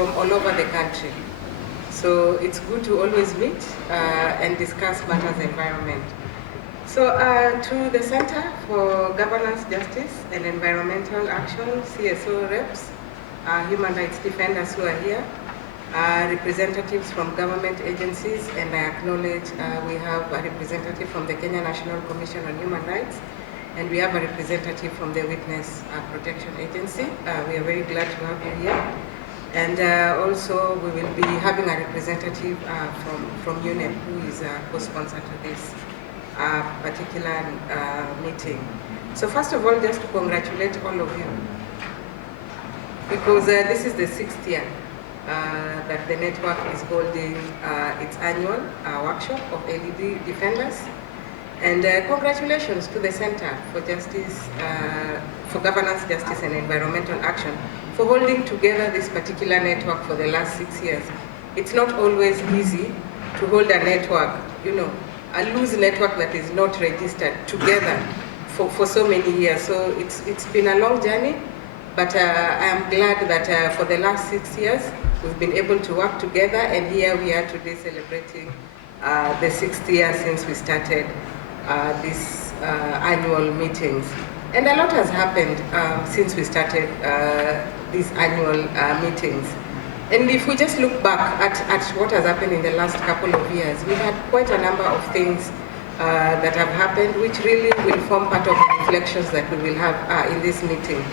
from all over the country. So it's good to always meet and discuss matters environment. So to the Center for Governance, Justice and Environmental Action, CSO reps, human rights defenders who are here, representatives from government agencies, and I acknowledge we have a representative from the Kenya National Commission on Human Rights, and we have a representative from the Witness Protection Agency. We are very glad to have you here. And also we will be having a representative from UNEP, who is a co-sponsor to this particular meeting. So first of all, just to congratulate all of you, because this is the 6th year that the network is holding its annual workshop of LED defenders. And congratulations to the Center for Justice, for Governance, Justice and Environmental Action for holding together this particular network for the last 6 years. It's not always easy to hold a network, you know, a loose network that is not registered together for so many years. So it's been a long journey, but I am glad that for the last 6 years, we've been able to work together, and here we are today celebrating the 6th year since we started these annual meetings. And a lot has happened since we started these annual meetings. And if we just look back at what has happened in the last couple of years, we've had quite a number of things that have happened, which really will form part of the reflections that we will have in this meeting.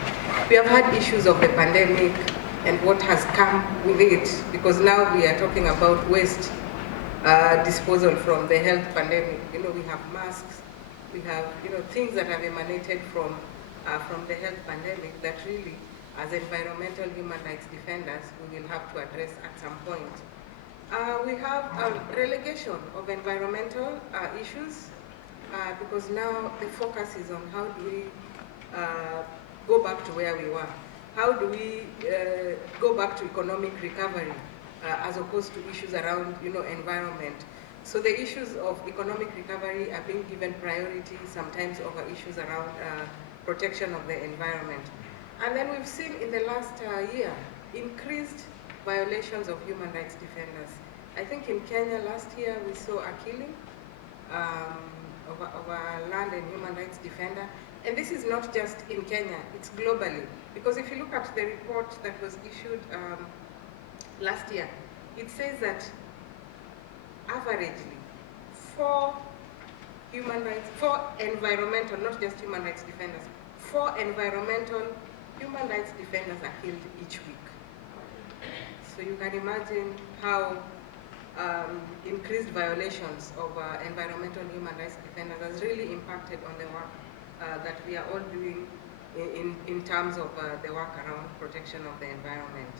We have had issues of the pandemic and what has come with it, because now we are talking about waste disposal from the health pandemic. You know, we have masks, we have, you know, things that have emanated from the health pandemic that really, as environmental human rights defenders, we will have to address at some point. We have a relegation of environmental issues because now the focus is on how do we go back to where we were. How do we go back to economic recovery as opposed to issues around, you know, environment. So the issues of economic recovery are being given priority sometimes over issues around protection of the environment. And then we've seen in the last year increased violations of human rights defenders. I think in Kenya last year we saw a killing of a land and human rights defender. And this is not just in Kenya, it's globally. Because if you look at the report that was issued last year, it says that averagely 4 environmental, not just human rights defenders, 4 environmental human rights defenders are killed each week. So you can imagine how increased violations of environmental human rights defenders has really impacted on the work that we are all doing in terms of the work around protection of the environment.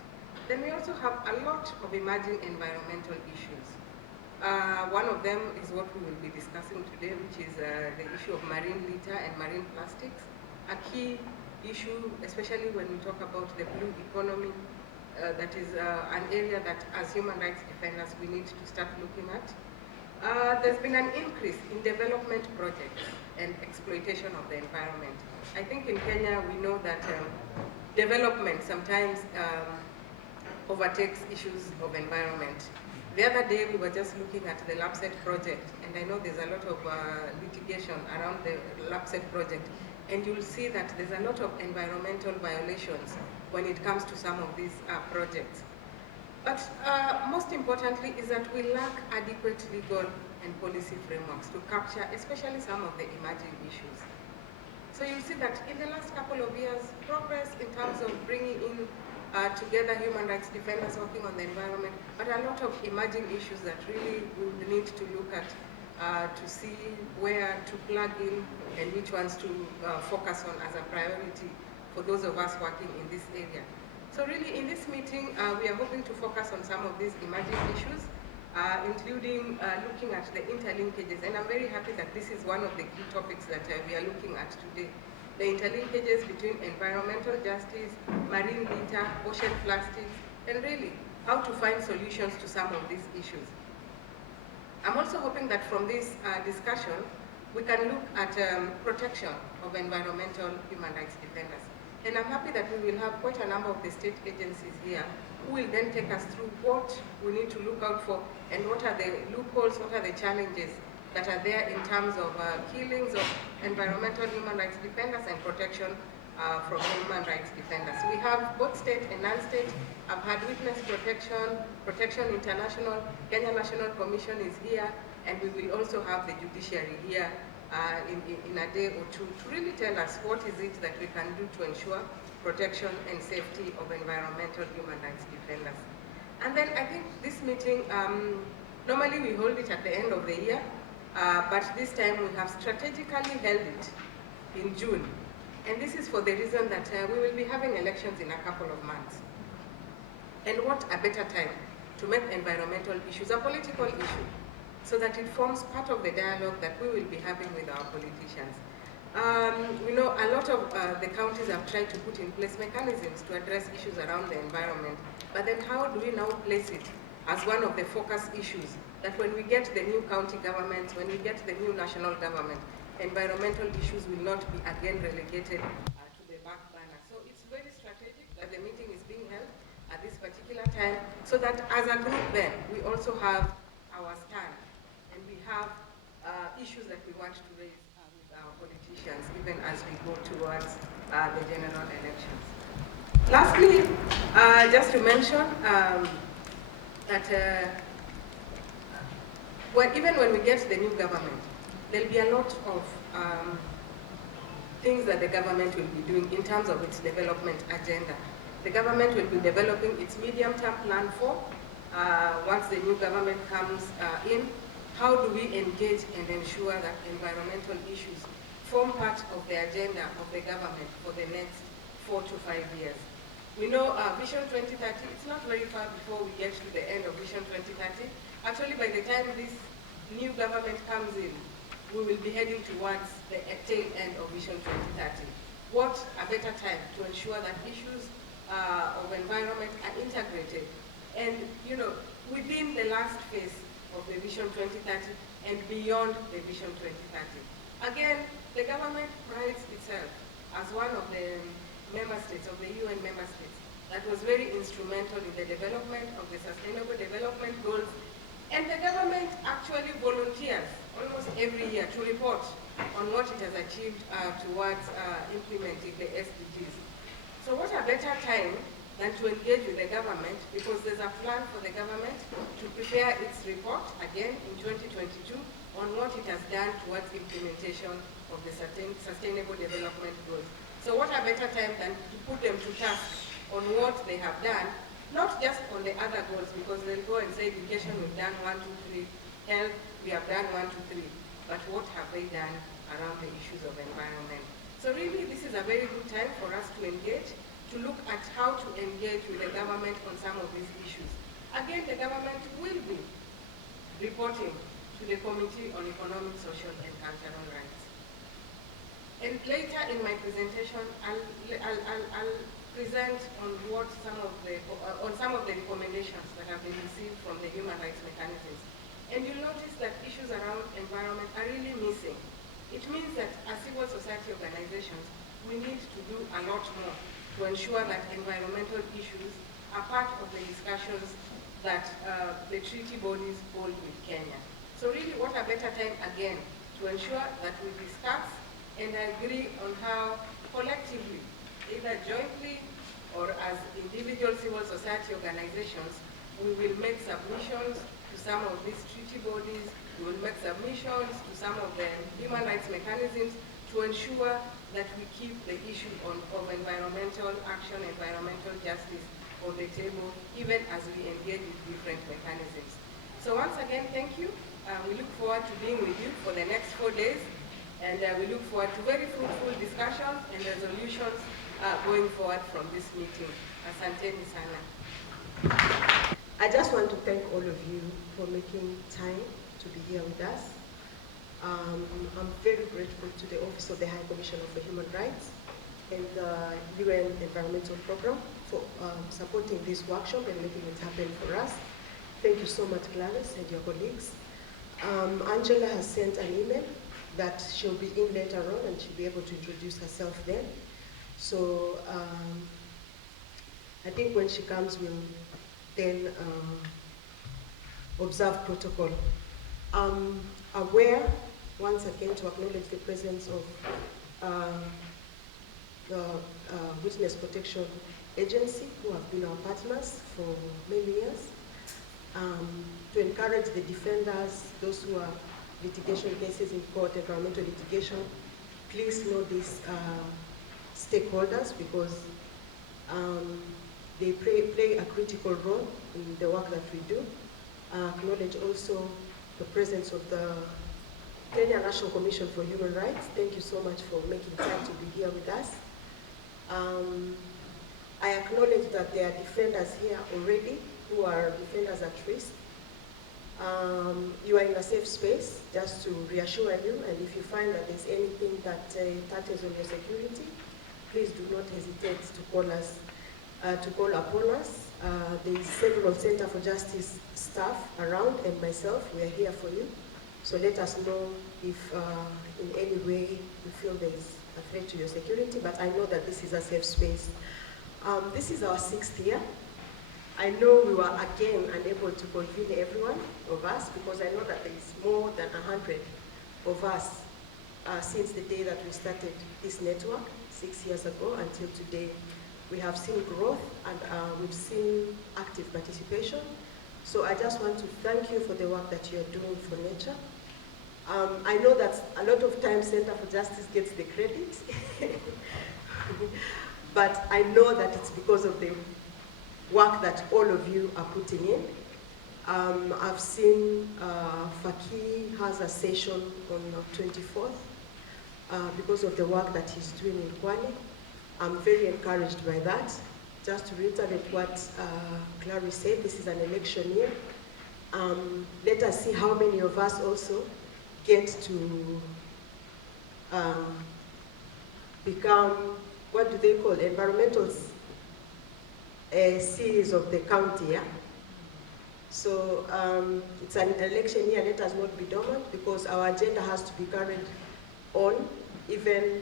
Then we also have a lot of emerging environmental issues. One of them is what we will be discussing today, which is the issue of marine litter and marine plastics. A key issue, especially when we talk about the blue economy, that is an area that as human rights defenders we need to start looking at. There's been an increase in development projects and exploitation of the environment. I think in Kenya we know that development sometimes overtakes issues of environment. The other day we were just looking at the LAPSSET project, and I know there's a lot of litigation around the LAPSSET project, and you'll see that there's a lot of environmental violations when it comes to some of these projects. But most importantly is that we lack adequate legal and policy frameworks to capture especially some of the emerging issues. So you'll see that in the last couple of years, progress in terms of bringing in together human rights defenders working on the environment, but a lot of emerging issues that really we need to look at to see where to plug in and which ones to focus on as a priority for those of us working in this area. So really in this meeting, we are hoping to focus on some of these emerging issues, including looking at the interlinkages. And I'm very happy that this is one of the key topics that we are looking at today. The interlinkages between environmental justice, marine litter, ocean plastics, and really how to find solutions to some of these issues. I'm also hoping that from this discussion, we can look at protection of environmental human rights defenders. And I'm happy that we will have quite a number of the state agencies here who will then take us through what we need to look out for and what are the loopholes, what are the challenges that are there in terms of killings of environmental human rights defenders and protection from human rights defenders. We have both state and non-state. I've had Witness Protection, Protection International, Kenya National Commission is here, and we will also have the judiciary here in a day or two to really tell us what is it that we can do to ensure protection and safety of environmental human rights defenders. And then I think this meeting, normally we hold it at the end of the year, but this time we have strategically held it in June. And this is for the reason that we will be having elections in a couple of months. And what a better time to make environmental issues a political issue, so that it forms part of the dialogue that we will be having with our politicians. We know a lot of the counties have tried to put in place mechanisms to address issues around the environment, but then how do we now place it as one of the focus issues, that when we get the new county governments, when we get the new national government, environmental issues will not be again relegated to the back burner. So it's very strategic that the meeting is being held at this particular time, so that as a group then, we also have our stand, and we have issues that we want to raise with our politicians, even as we go towards the general elections. Lastly, just to mention that even when we get the new government, there'll be a lot of things that the government will be doing in terms of its development agenda. The government will be developing its medium-term plan for, once the new government comes in, how do we engage and ensure that environmental issues form part of the agenda of the government for the next 4 to 5 years. We know Vision 2030, it's not very far before we get to the end of Vision 2030. Actually, by the time this new government comes in, we will be heading towards the tail end of Vision 2030. What a better time to ensure that issues of environment are integrated and, within the last phase of the Vision 2030 and beyond the Vision 2030. Again, the government prides itself as one of the member states, of the UN member states, that was very instrumental in the development of the Sustainable Development Goals. And the government actually volunteers almost every year to report on what it has achieved towards implementing the SDGs. So what a better time than to engage with the government, because there's a plan for the government to prepare its report again in 2022 on what it has done towards implementation of the Sustainable Development Goals. So what a better time than to put them to task on what they have done, not just on the other goals, because they'll go and say education we've done 1, 2, 3, health we have done 1, 2, 3, but what have they done around the issues of environment? So really this is a very good time for us to engage, to look at how to engage with the government on some of these issues. Again, the government will be reporting to the Committee on Economic, Social and Cultural Rights. And later in my presentation, I'll present on what some of the recommendations that have been received from the human rights mechanisms. And you'll notice that issues around environment are really missing. It means that as civil society organizations, we need to do a lot more to ensure that environmental issues are part of the discussions that the treaty bodies hold with Kenya. So really, what a better time again to ensure that we discuss and agree on how collectively, either jointly or as individual civil society organizations, we will make submissions to some of these treaty bodies, we will make submissions to some of the human rights mechanisms to ensure that we keep the issue of environmental action, environmental justice on the table, even as we engage with different mechanisms. So once again, thank you. We look forward to being with you for the next 4 days, and we look forward to very fruitful discussions and resolutions going forward from this meeting. Asanteni sana. I just want to thank all of you for making time to be here with us. I'm very grateful to the Office of the High Commissioner for Human Rights and the UN Environmental Program for supporting this workshop and making it happen for us. Thank you so much, Gladys and your colleagues. Angela has sent an email that she'll be in later on, and she'll be able to introduce herself then. So I think when she comes, we'll then observe protocol. I'm aware, once again, to acknowledge the presence of the Witness Protection Agency, who have been our partners for many years, to encourage the defenders, those who are litigation cases in court, environmental litigation, please know these stakeholders, because they play a critical role in the work that we do. Acknowledge also the presence of the Kenya National Commission for Human Rights. Thank you so much for making time to be here with us. I acknowledge that there are defenders here already who are defenders at risk. You are in a safe space, just to reassure you, and if you find that there's anything that touches on your security, please do not hesitate to call us, to call upon us. There is several Center for Justice staff around, and myself, we are here for you. So let us know if in any way you feel there is a threat to your security, but I know that this is a safe space. This is our 6th year. I know we were again unable to convene everyone of us, because I know that there is more than 100 of us since the day that we started this network 6 years ago until today. We have seen growth, and we've seen active participation. So I just want to thank you for the work that you're doing for nature. I know that a lot of times Center for Justice gets the credit, but I know that it's because of the work that all of you are putting in. I've seen Faki has a session on the 24th because of the work that he's doing in Kwale. I'm very encouraged by that. Just to reiterate what Clary said, this is an election year. Let us see how many of us also get to become, what do they call, environmental series of the county, yeah? So it's an election year, let us not be dormant, because our agenda has to be carried on even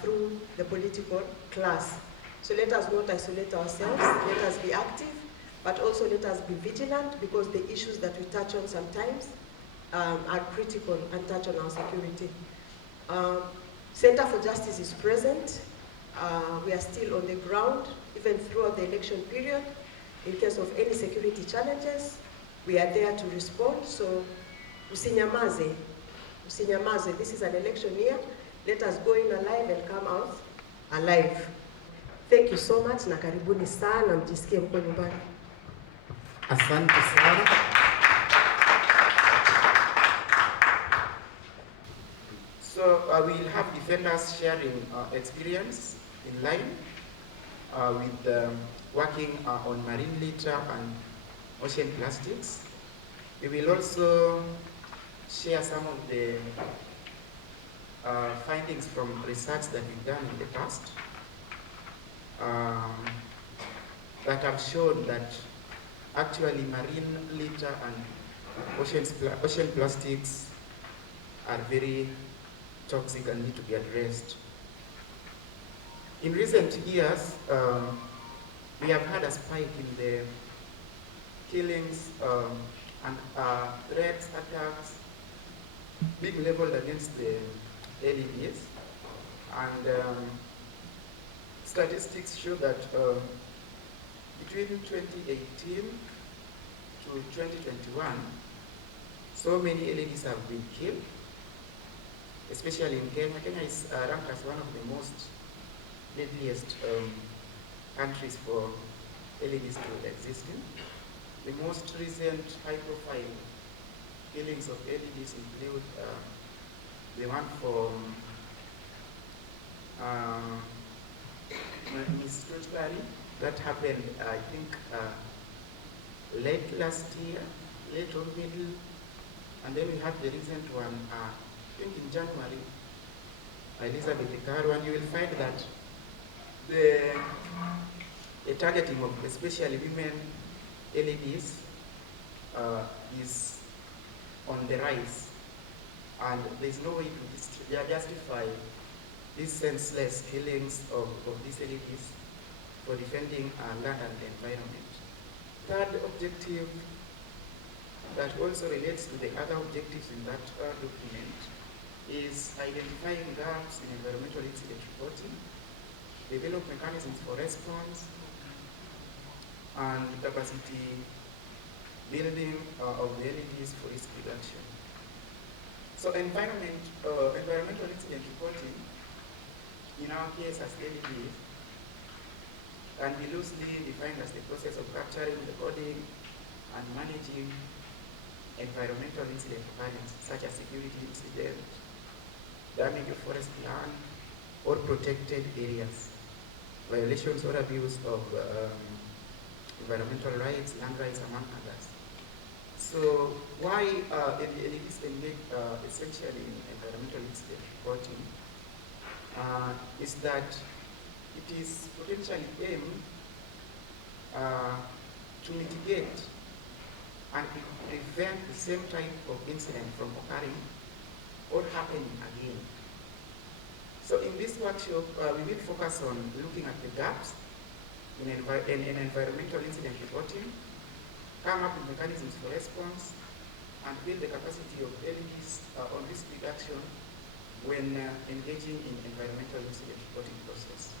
through the political class. So let us not isolate ourselves, let us be active, but also let us be vigilant, because the issues that we touch on sometimes are critical and touch on our security. Center for Justice is present. We are still on the ground, even throughout the election period. In case of any security challenges, we are there to respond. So, usinyamaze, usinyamaze. This is an election year. Let us go in alive and come out alive. Thank you so much, na karibuni sana, mjisikie mko nyumbani. Asante sana. So we'll have defenders sharing experience in line with working on marine litter and ocean plastics. We will also share some of the findings from research that we've done in the past that have shown that actually marine litter and ocean plastics are very toxic and need to be addressed. In recent years, we have had a spike in the killings and threats, attacks, being leveled against the LEDs. And statistics show that between 2018 to 2021, so many LEDs have been killed, especially in Kenya. Kenya is ranked as one of the most deadliest countries for LEDs to exist in. The most recent high-profile killings of LEDs include the one from Miss Tutari that happened, I think, late last year, late or middle, and then we had the recent one, I think in January, Elizabeth Ikaru, and you will find that the targeting of especially women LEDs is on the rise, and there's no way to justify these senseless killings of these LEDs for defending our land and the environment. Third objective that also relates to the other objectives in that document is identifying gaps in environmental incident reporting, develop mechanisms for response, and capacity building of the LEDs for risk reduction. So environmental incident reporting, in our case as LEDs, can be loosely defined as the process of capturing, recording, and managing environmental incident occurrence, such as security incident, damage of forest land, or protected areas, violations or abuse of environmental rights, land rights, among others. So why LEDs engage essentially in environmental incident reporting is that it is potentially aimed to mitigate and prevent the same type of incident from occurring or happening again. So in this workshop, we will focus on looking at the gaps in environmental incident reporting, come up with mechanisms for response, and build the capacity of LEDs on risk reduction when engaging in environmental incident reporting process.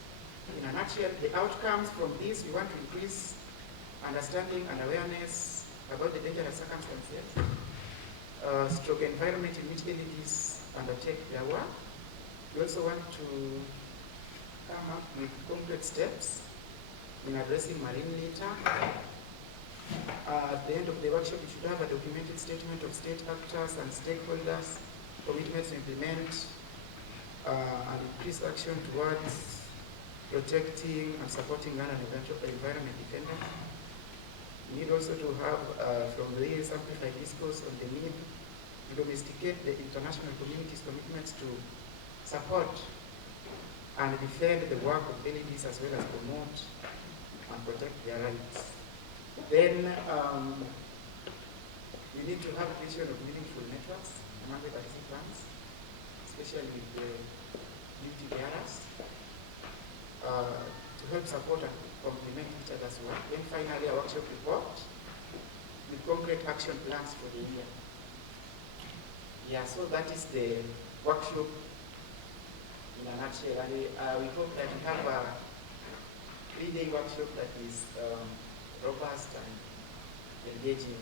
In a nutshell, the outcomes from this, we want to increase understanding and awareness about the dangerous circumstances, stroke environment in which LEDs undertake their work. We also want to come up with concrete steps in addressing marine litter. At the end of the workshop, we should have a documented statement of state actors and stakeholders, commitments to implement and increase action towards protecting and supporting land and environment defenders. We need also to have from the amplified discourse on the need to domesticate the international community's commitments to support and defend the work of LEDs as well as promote and protect their rights. Then we need to have a vision of meaningful networks among the participants, especially with the duty bearers, to help support and complement each other's work. Then finally, a workshop report with concrete action plans for the year. Yeah, so that is the workshop in a nutshell. And we hope that we have a 3-day workshop that is robust and engaging.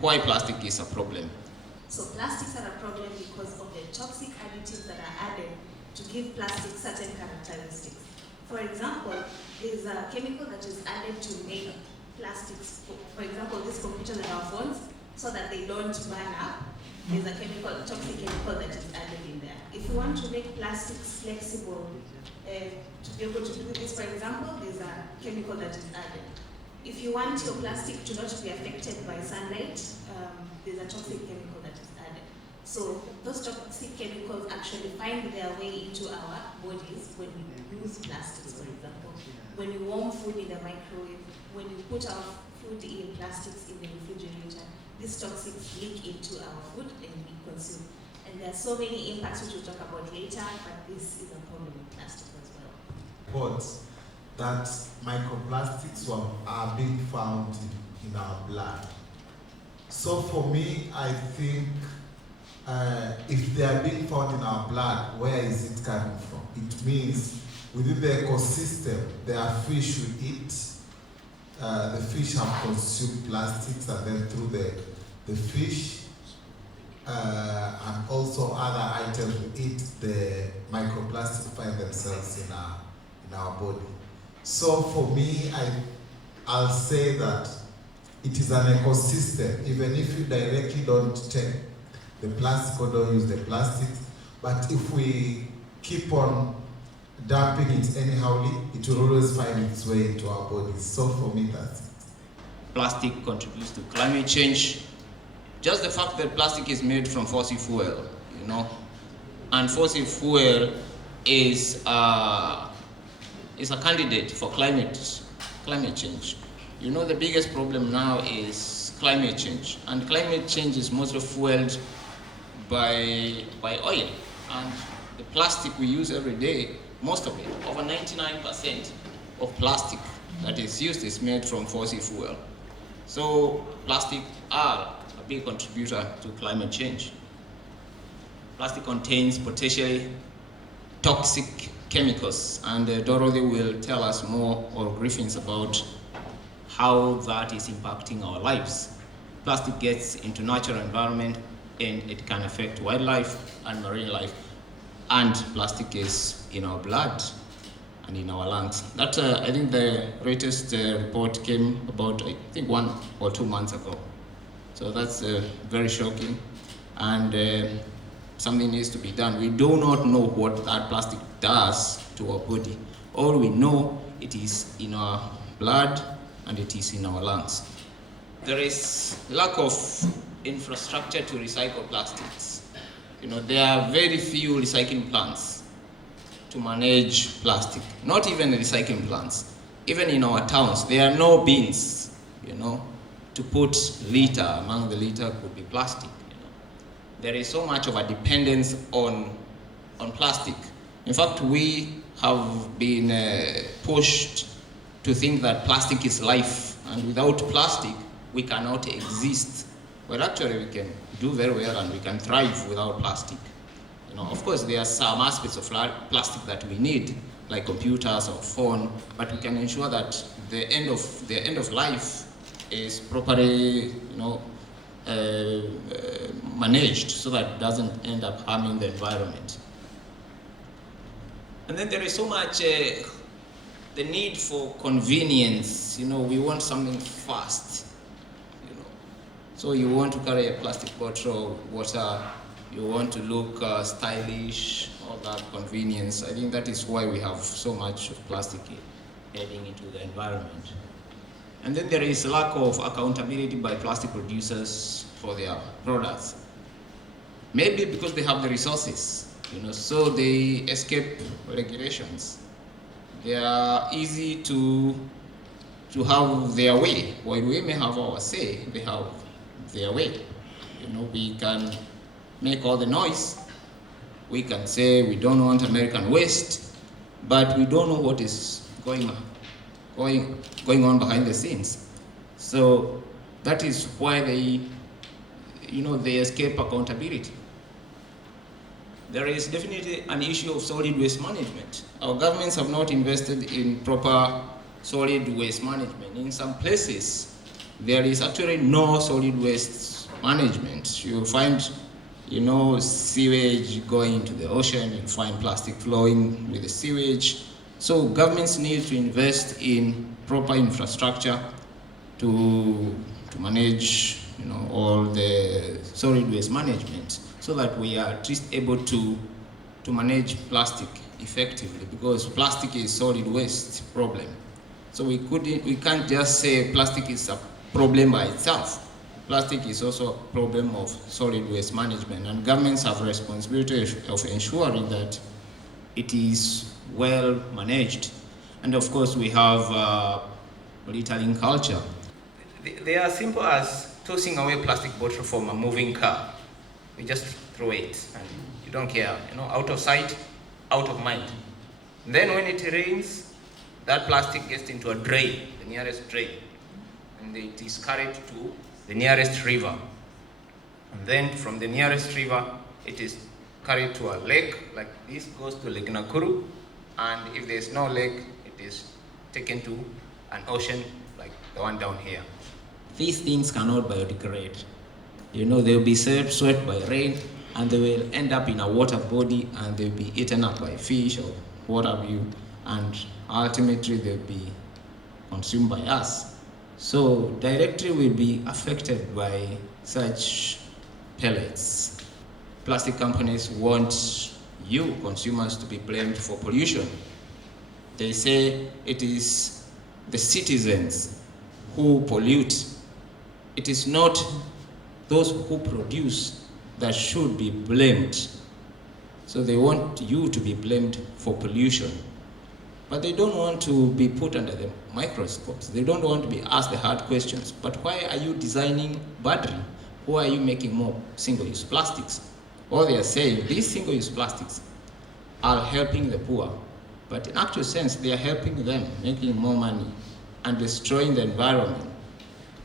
Why plastic is a problem? So plastics are a problem because of the toxic additives that are added to give plastic certain characteristics. For example, there's a chemical that is added to make plastics, for example, these computers and our phones, so that they don't burn up. There's a toxic chemical that is added in there. If we want to make plastics flexible, to be able to do this, for example, there's a chemical that is added. If you want your plastic to not be affected by sunlight, there's a toxic chemical that is added. So those toxic chemicals actually find their way into our bodies when we use plastics, for example. When we warm food in the microwave, when we put our food in plastics in the refrigerator, these toxins leak into our food and we consume. And there are so many impacts which we'll talk about later, but this is a problem with plastic as well. Reports that microplastics are being found in our blood. So for me, I think if they are being found in our blood, where is it coming from? It means within the ecosystem, there are fish we eat. The fish have consumed plastics, and then through the fish and also other items we eat, the microplastics find themselves in our body. So for me, I'll say that it is an ecosystem, even if you directly don't take the plastic or don't use the plastics, but if we keep on dumping it anyhowly, it will always find its way into our bodies. So for me, that's it. Plastic contributes to climate change. Just the fact that plastic is made from fossil fuel, and fossil fuel is a candidate for climate change. You know, the biggest problem now is climate change, and climate change is mostly fueled by oil, and the plastic we use every day, most of it, over 99% of plastic that is used is made from fossil fuel. So plastic are a big contributor to climate change. Plastic contains potentially toxic chemicals, and Dorothy will tell us more, or Griffins, about how that is impacting our lives. Plastic gets into natural environment and it can affect wildlife and marine life. And plastic is in our blood and in our lungs. That I think the latest report came about, I think, 1 or 2 months ago. So that's very shocking, and something needs to be done. We do not know what that plastic does to our body. All we know, it is in our blood and it is in our lungs. There is lack of infrastructure to recycle plastics. You know, there are very few recycling plants to manage plastic, not even recycling plants. Even in our towns, there are no bins, you know, to put litter. Among the litter could be plastic. You know. There is so much of a dependence on plastic. In fact, we have been pushed to think that plastic is life, and without plastic, we cannot exist. But actually, we can do very well and we can thrive without plastic. You know, of course, there are some aspects of plastic that we need, like computers or phone, but we can ensure that the end of life is properly, you know, managed so that it doesn't end up harming the environment. And then there is so much the need for convenience. You know, we want something fast. You know, so you want to carry a plastic bottle of water. You want to look stylish, all that convenience. I think that is why we have so much of plastic heading into the environment. And then there is lack of accountability by plastic producers for their products. Maybe because they have the resources, you know, so they escape regulations. They are easy to have their way. While we may have our say, they have their way. You know, we can make all the noise. We can say we don't want American waste, but we don't know what is going on behind the scenes. So that is why they escape accountability. There is definitely an issue of solid waste management. Our governments have not invested in proper solid waste management. In some places, there is actually no solid waste management. You'll find, you know, sewage going into the ocean, you'll find plastic flowing with the sewage. So governments need to invest in proper infrastructure to manage, you know, all the solid waste management, so that we are at least able to manage plastic effectively, because plastic is solid waste problem. So we can't just say plastic is a problem by itself. Plastic is also a problem of solid waste management, and governments have a responsibility of ensuring that it is well managed. And of course, we have littering culture. They are simple as tossing away plastic bottle from a moving car. We just throw it and you don't care, you know, out of sight, out of mind. And then when it rains, that plastic gets into a drain, the nearest drain, and it is carried to the nearest river. And then from the nearest river, it is carried to a lake, like this goes to Lake Nakuru, and if there's no lake, it is taken to an ocean like the one down here. These things cannot biodegrade. You know, they'll be swept by rain, and they will end up in a water body, and they'll be eaten up by fish or what have you, and ultimately they'll be consumed by us. So directly we'll be affected by such pellets. Plastic companies want you, consumers, to be blamed for pollution. They say it is the citizens who pollute. It is not those who produce that should be blamed. So they want you to be blamed for pollution. But they don't want to be put under the microscopes. They don't want to be asked the hard questions. But why are you designing badly? Why are you making more single-use plastics? All they are saying, these single-use plastics are helping the poor. But in actual sense, they are helping them, making more money and destroying the environment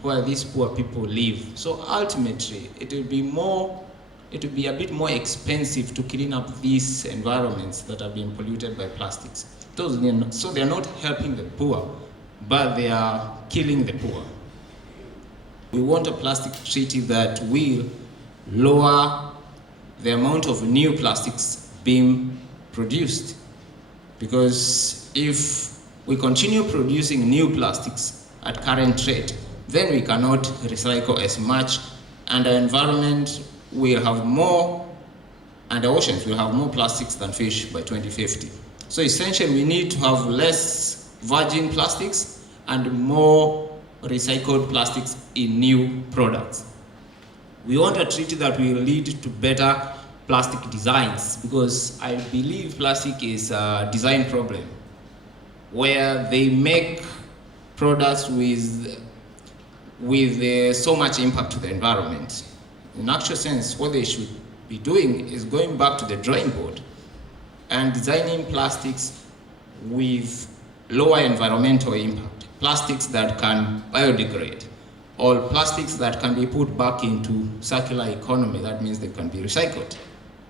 where these poor people live. So ultimately, it will be a bit more expensive to clean up these environments that are being polluted by plastics. So they are not helping the poor, but they are killing the poor. We want a plastic treaty that will lower the amount of new plastics being produced. Because if we continue producing new plastics at current rate, then we cannot recycle as much, and our environment will have more, and the oceans will have more plastics than fish by 2050. So essentially, we need to have less virgin plastics and more recycled plastics in new products. We want a treaty that will lead to better plastic designs, because I believe plastic is a design problem where they make products with so much impact to the environment. In actual sense, what they should be doing is going back to the drawing board and designing plastics with lower environmental impact, plastics that can biodegrade, or plastics that can be put back into circular economy. That means they can be recycled,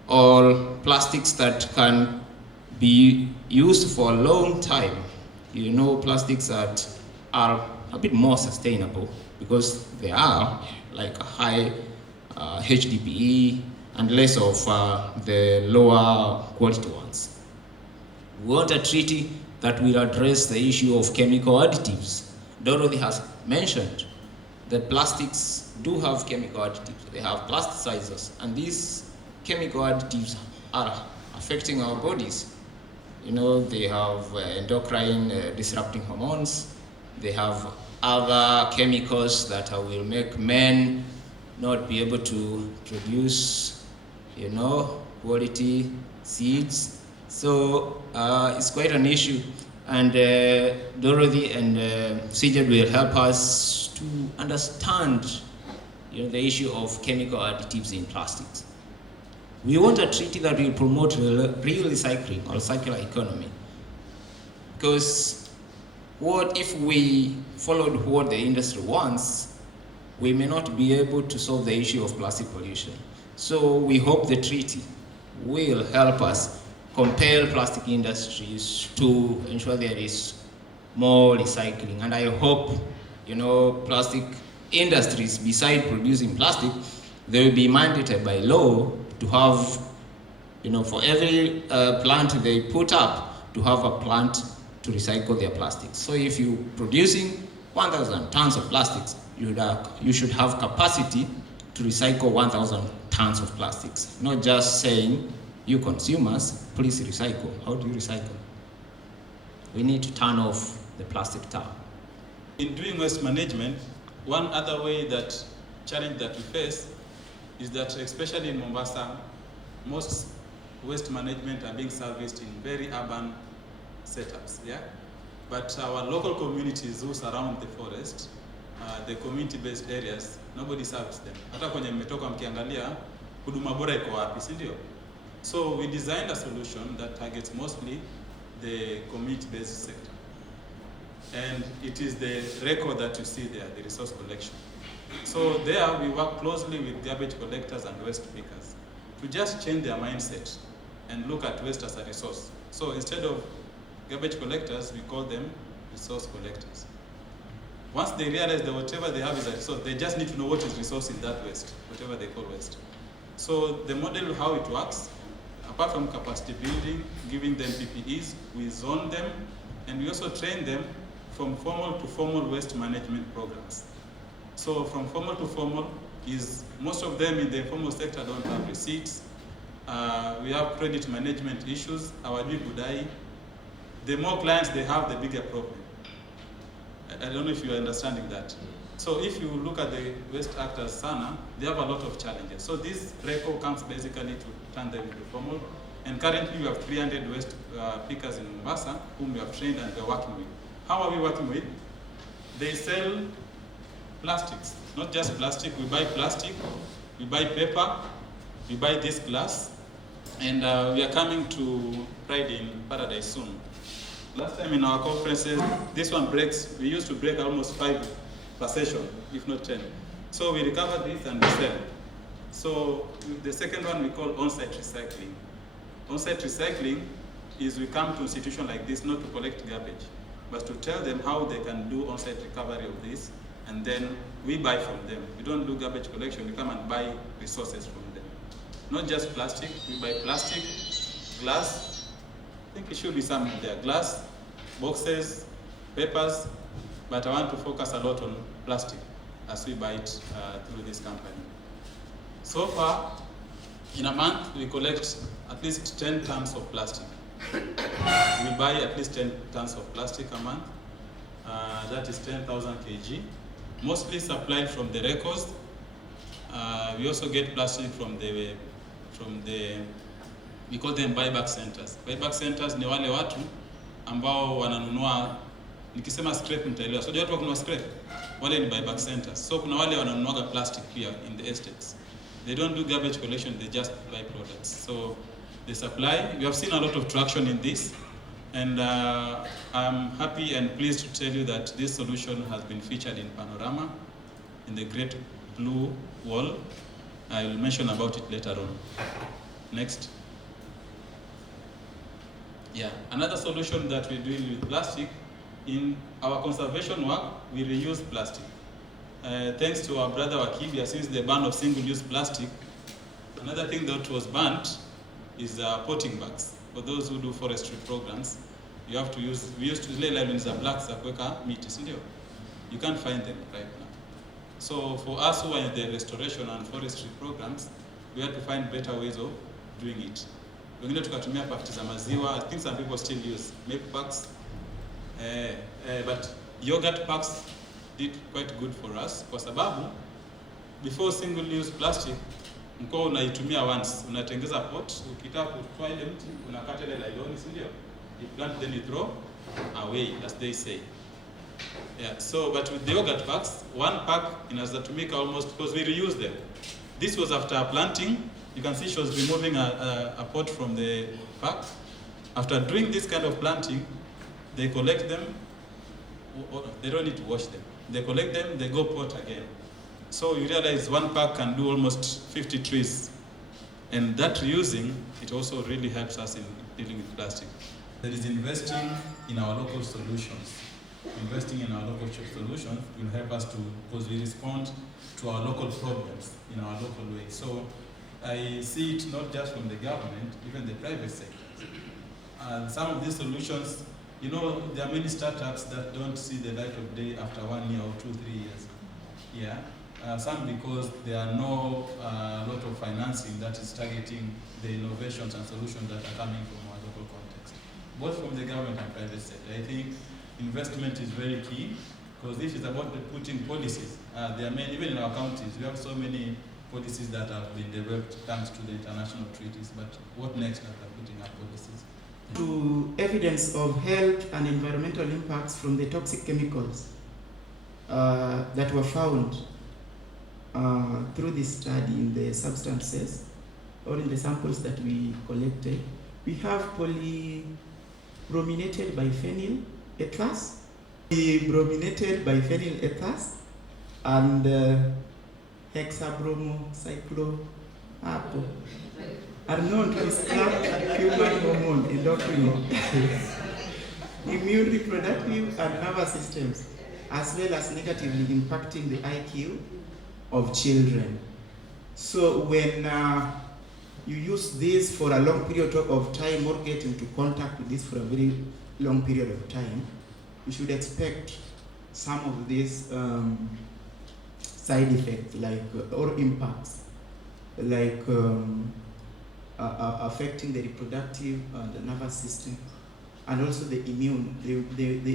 or plastics that can be used for a long time. You know, plastics that are a bit more sustainable because they are like a high HDPE and less of the lower quality ones. We want a treaty that will address the issue of chemical additives. Dorothy has mentioned that plastics do have chemical additives. They have plasticizers, and these chemical additives are affecting our bodies. You know, they have endocrine disrupting hormones. They have other chemicals that will make men not be able to produce, you know, quality seeds. So it's quite an issue. And Dorothy and CJ will help us to understand, you know, the issue of chemical additives in plastics. We want a treaty that will promote real recycling or circular economy. Because what if we followed what the industry wants, we may not be able to solve the issue of plastic pollution. So we hope the treaty will help us compel plastic industries to ensure there is more recycling. And I hope, you know, plastic industries, beside producing plastic, they will be mandated by law to have, you know, for every plant they put up, to have a plant to recycle their plastics. So if you're producing 1,000 tons of plastics, you should have capacity to recycle 1,000 tons of plastics. Not just saying, you consumers, please recycle. How do you recycle? We need to turn off the plastic tap. In doing waste management, one other challenge that we face is that, especially in Mombasa, most waste management are being serviced in very urban setups, yeah? But our local communities who surround the forest, the community-based areas, nobody serves them. Hata kwenye mmetoka mkiangalia, huduma bora iko wapi, si ndio? So we designed a solution that targets mostly the community-based sector. And it is the record that you see there, the resource collection. So there we work closely with garbage collectors and waste pickers to just change their mindset and look at waste as a resource. So instead of garbage collectors, we call them resource collectors. Once they realize that whatever they have is a resource, they just need to know what is resource in that waste, whatever they call waste. So the model, how it works, apart from capacity building, giving them PPEs, we zone them, and we also train them from formal to formal waste management programs. So from formal to formal is, most of them in the informal sector don't have receipts. We have credit management issues, our budai. The more clients they have, the bigger problem. I don't know if you are understanding that. So if you look at the Waste Act as SANA, they have a lot of challenges. So this RECO comes basically to turn them into formal. And currently we have 300 waste pickers in Mombasa whom we have trained and we are working with. How are we working with? They sell plastics, not just plastic. We buy plastic, we buy paper, we buy this glass, and we are coming to Pride in Paradise soon. Last time in our conferences, this one breaks, we used to break almost 5 per session, if not 10. So we recover this and we sell. So the second one we call on-site recycling. On-site recycling is we come to an institution like this not to collect garbage, but to tell them how they can do on-site recovery of this, and then we buy from them. We don't do garbage collection, we come and buy resources from them. Not just plastic, we buy plastic, glass, I think it should be some in there, glass, boxes, papers, but I want to focus a lot on plastic as we buy it through this company. So far, in a month, we collect at least 10 tons of plastic. We buy at least 10 tons of plastic a month. That is 10,000 kg. Mostly supplied from the records. We also get plastic from the, we call them buyback centers. Buyback centers ni wale watu ambao wananunua, nikisema scrap mtaelewa. So watu wakununua scrap, wale ni buyback centers. So kuna wale wananunuaga plastic here in the estates. They don't do garbage collection, they just buy products. So they supply. We have seen a lot of traction in this, and I'm happy and pleased to tell you that this solution has been featured in Panorama, in the Great Blue Wall. I will mention about it later on. Next. Yeah, another solution that we're doing with plastic, in our conservation work, we reuse plastic. Thanks to our brother Wakibia, since the ban of single-use plastic, another thing that was banned is potting bags. For those who do forestry programs, you have to use, we used to lay lines of black sakweka meat, isn't it? You can't find them right now. So for us who are in the restoration and forestry programs, we had to find better ways of doing it. Wengine tukatumia pakiti za maziwa. I think some people still use milk packs, but yogurt packs did quite good for us kwa sababu before single-use plastic mko unaitumia once, unatengeza pot, ukitaka kutoa ile mti unakata ile nylon, si ndio? You plant then you throw away, as they say. Yeah, so but with the yogurt packs, one pack inaweza tumika almost, because we reuse them. This was after planting. You can see she was removing a pot from the pack. After doing this kind of planting, they collect them. They don't need to wash them. They collect them, they go pot again. So you realize one pack can do almost 50 trees. And that reusing, it also really helps us in dealing with plastic. There is investing in our local solutions. Investing in our local solutions will help us to, because we respond to our local problems in our local way. So I see it not just from the government, even the private sector. And some of these solutions, you know, there are many startups that don't see the light of day after 1 year or 2, 3 years. Yeah, some because there are no lot of financing that is targeting the innovations and solutions that are coming from our local context, both from the government and private sector. I think investment is very key, because this is about putting policies. There are many, even in our counties, we have so many policies that have been developed thanks to the international treaties, but what next after putting up policies? To evidence of health and environmental impacts from the toxic chemicals that were found through this study in the substances or in the samples that we collected. We have polybrominated biphenyl ethers, polybrominated biphenyl ethers, and hexabromocycloapo are known to disrupt human hormone endocrine, immune, reproductive, and nervous systems, as well as negatively impacting the IQ of children. So when you use this for a long period of time or get into contact with this for a very long period of time, you should expect some of these side effects, like or impacts, like affecting the reproductive and the nervous system, and also the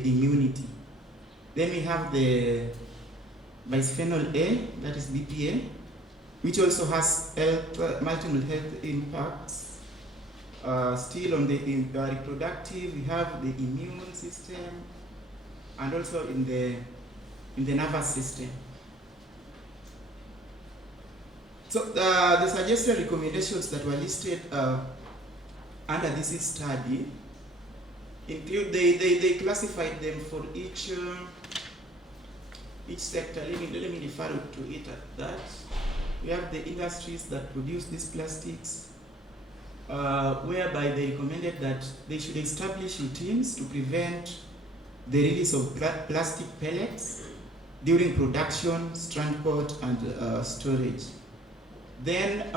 immunity. Then we have the bisphenol A, that is BPA, which also has multiple health impacts, still on the reproductive, we have the immune system, and also in the nervous system. So the suggested recommendations that were listed under this study include, they classified them for each sector. Let me refer to it at that. We have the industries that produce these plastics, whereby they recommended that they should establish routines to prevent the release of plastic pellets during production, transport, and storage. Then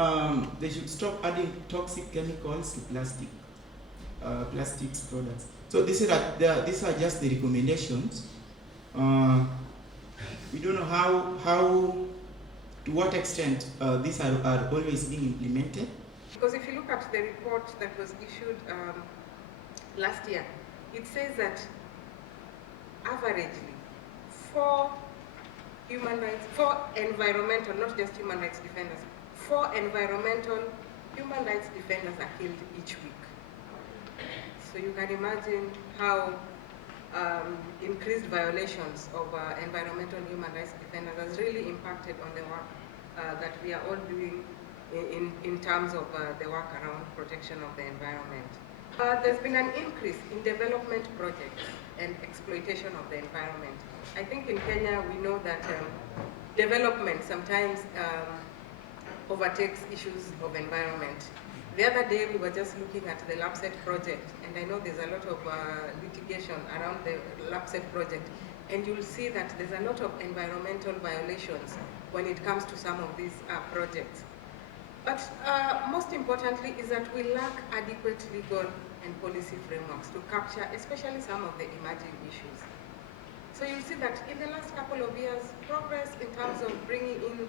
they should stop adding toxic chemicals to plastics products. So these are just the recommendations. We don't know to what extent these are always being implemented. Because if you look at the report that was issued last year, it says that averagely for environmental, not just human rights defenders, 4 environmental human rights defenders are killed each week. So you can imagine how increased violations of environmental human rights defenders has really impacted on the work that we are all doing in terms of the work around protection of the environment. There's been an increase in development projects and exploitation of the environment. I think in Kenya we know that development sometimes overtakes issues of environment. The other day we were just looking at the LAPSET project, and I know there's a lot of litigation around the LAPSET project, and you'll see that there's a lot of environmental violations when it comes to some of these projects. But most importantly is that we lack adequate legal and policy frameworks to capture especially some of the emerging issues. So you'll see that in the last couple of years, progress in terms of bringing in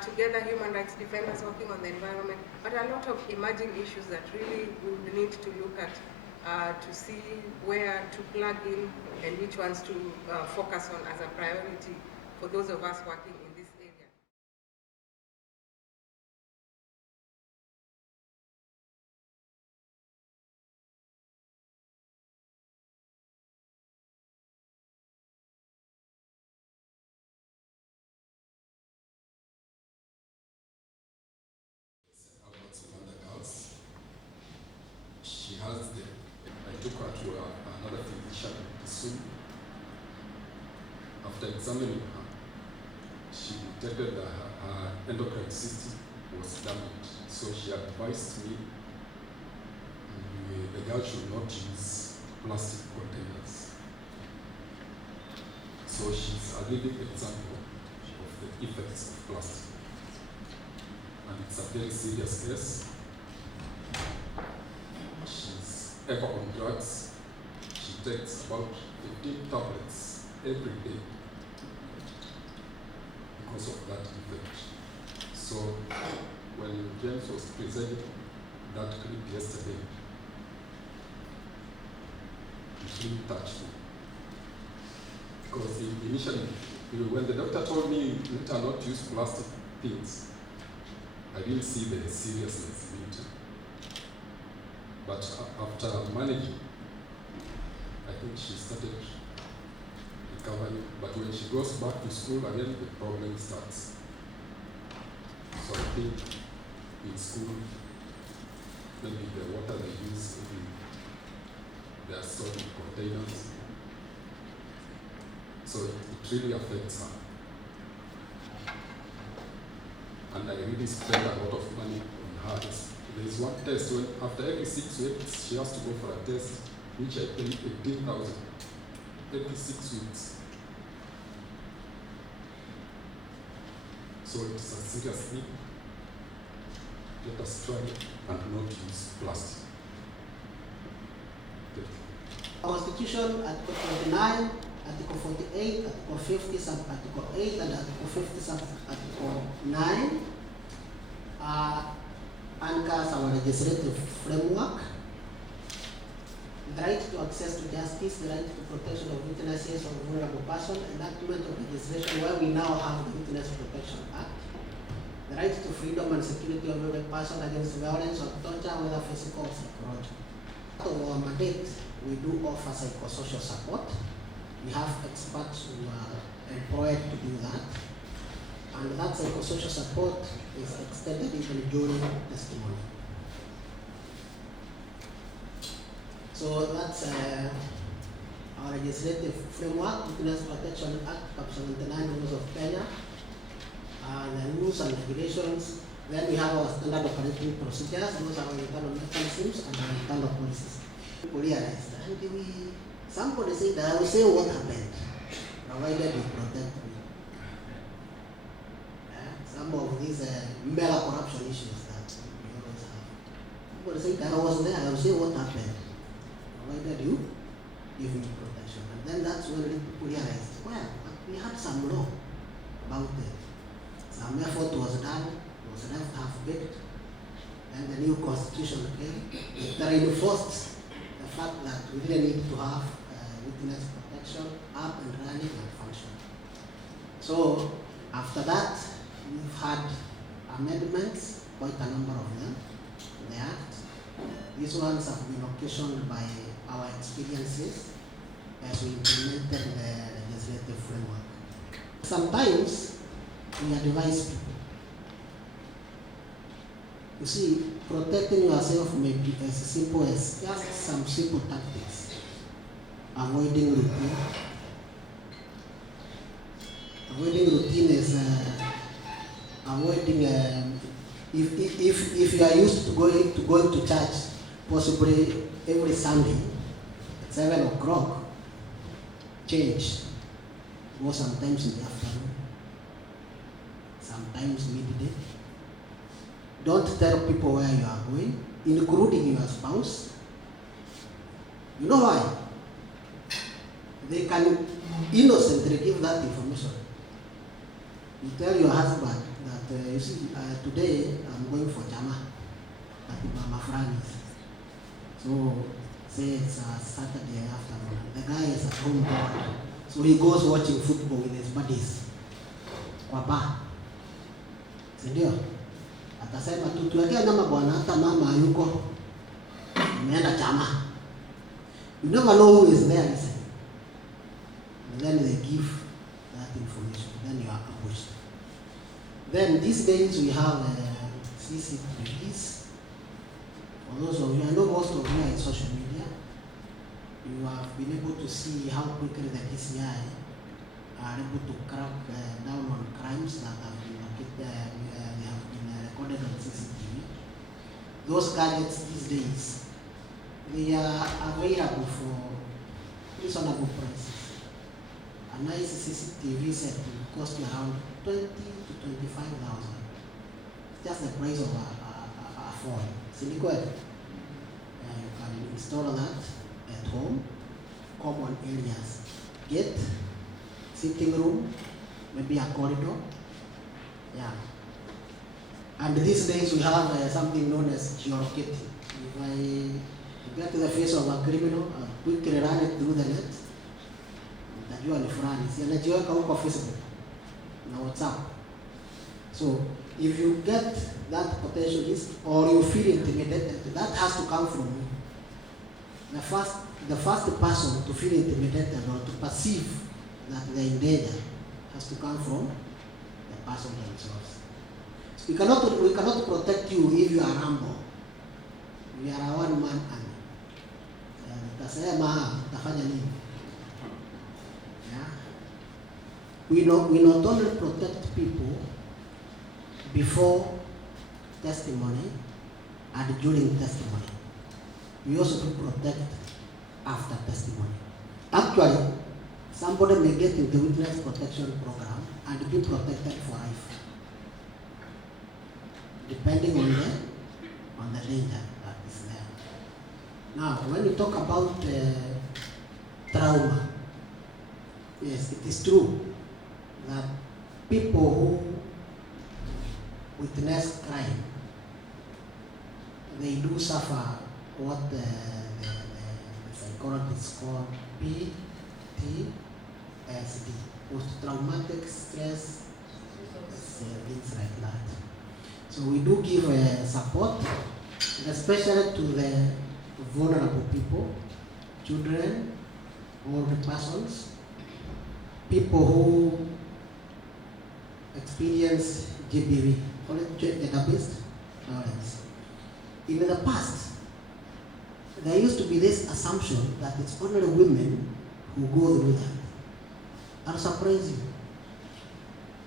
together human rights defenders working on the environment, but a lot of emerging issues that really we need to look at to see where to plug in and which ones to focus on as a priority for those of us working in this area. I took her to another physician soon. After examining her, she detected that her endocrine system was damaged. So she advised me the girl should not use plastic containers. So she's a living example of the effects of plastic. And it's a very serious case. She's ever on drugs. She takes about 15 tablets every day because of that effect. So when James was presenting that clip yesterday, it really touched me. Because initially, when the doctor told me let her not use plastic things, I didn't see the seriousness in it. But after managing, I think she started recovering. But when she goes back to school again, the problem starts. So I think in school, maybe the water they use, maybe they are stored in containers. So it really affects her. And I really spend a lot of money on her. There's one test when after every 6 weeks she has to go for a test, which I pay 18,000 every 6 weeks. So it's a serious thing. Let us try and not use plastic. Constitution, Article 29, Article 48, Article 50, Sub-Article 8, and Article 50, Sub-Article 9 anchors our legislative framework. The right to access to justice, the right to protection of witnesses of vulnerable persons, enactment of legislation where we now have the Witness Protection Act, the right to freedom and security of every person against violence or torture, whether physical or psychological. So our mandate, we do offer psychosocial support. We have experts who are employed to do that. And that psychosocial support is extended even during testimony. So that's our legislative framework, Witness Protection Act, Chapter 79, Rules of Kenya, and the rules and regulations. Then we have our standard operating procedures, those are our internal mechanisms and our internal policies. We realized, and somebody said, I will say what happened, provided you protect me. Some of these mega corruption issues that we always have. Somebody said, I was there, I will say what happened, provided you give me protection. And then that's when people realized, well, we had some law about it. Some effort was done, was left half-baked, and the new constitution came. It reinforced the fact that we really need to have witness protection up and running and functioning. So after that, we've had amendments, quite a number of them, to the Act. These ones have been occasioned by our experiences as we implemented the legislative framework. Sometimes we advise people. You see, protecting yourself may be as simple as just some simple tactics. Avoiding routine. Avoiding routine is avoiding if you are used to going to church, possibly every Sunday at 7 o'clock, change. Go sometimes in the afternoon, sometimes midday. Don't tell people where you are going, including your spouse. You know why? They can innocently give that information. You tell your husband that, you see, today I'm going for Jama at Mama Franny's. So, say it's a Saturday afternoon. The guy is at home bored. So he goes watching football with his buddies. Kwa bar. Sindio? Atasema tu tuwekea nyama bwana, hata mama hayuko. Umeenda Jama. You never know who is there listening. And then they give that information. Then you are ambushed. Then these days we have CCTVs. For those of you, I know most of you are in social media. You have been able to see how quickly the DCI are able to crack down on crimes that have been recorded on CCTV. Those gadgets these days, they are available for reasonable prices. A nice CCTV set will cost you around 20 to 25,000. Just the price of a phone. Silicon. You can install that at home, common areas. Gate, sitting room, maybe a corridor. Yeah. And these days we have something known as geolocating. If I get to the face of a criminal, I quickly run it through the net. Najua ni fulani, si anajiweka huko Facebook na WhatsApp. So if you get that potential risk or you feel intimidated, that has to come from you. The first person to feel intimidated or to perceive that they're in danger has to come from the person themselves. So we cannot protect you if you are Rambo. We are a one-man army. Utasema utafanya nini? Yeah. We not only protect people before testimony and during testimony. We also do protect after testimony. Actually, somebody may get into the witness protection program and be protected for life, depending on the danger that is there. Now, when you talk about trauma, yes, it is true that people who witness crime, they do suffer what the psychologists call PTSD, post-traumatic stress, things like that. So we do give support, especially to the vulnerable people, children, older persons, people who experience GBV, gender-based violence. In the past, there used to be this assumption that it's only women who go through that. I'll surprise you.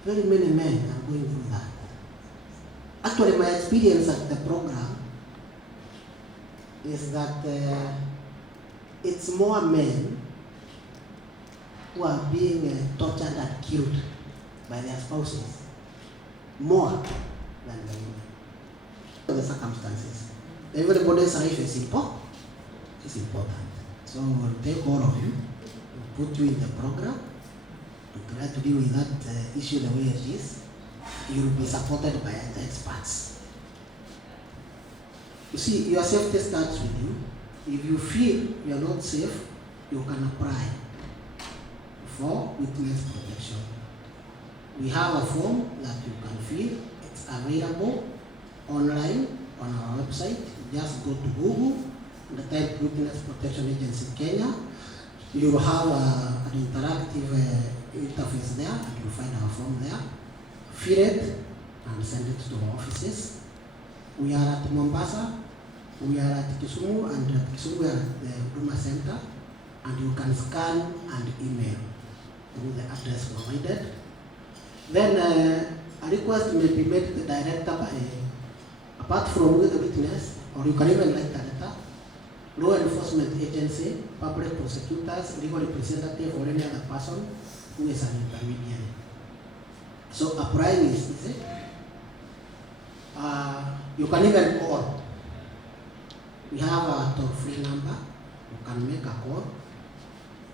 Very many men are going through that. Actually, my experience at the program is that it's more men who are being tortured and killed by their spouses, more than the women. The circumstances. Everybody's life is important. It's important. So we'll take all of you, we'll put you in the program, to try to deal with that issue the way it is. You'll be supported by the experts. You see, your safety starts with you. If you feel you're not safe, you can apply for witness protection. We have a form that you can fill. It's available online on our website. Just go to Google and type Witness Protection Agency Kenya. You will have an interactive interface there, and you'll find our form there. Fill it and send it to our offices. We are at Mombasa, we are at Kisumu, and at Kisumu we are at the Huduma Center, and you can scan and email through the address provided. Then a request may be made to the director by, apart from the witness, or you can even write a letter, law enforcement agency, public prosecutors, legal representative, or any other person who is an intermediary. So applying is easy. You can even call. We have a toll-free number. You can make a call.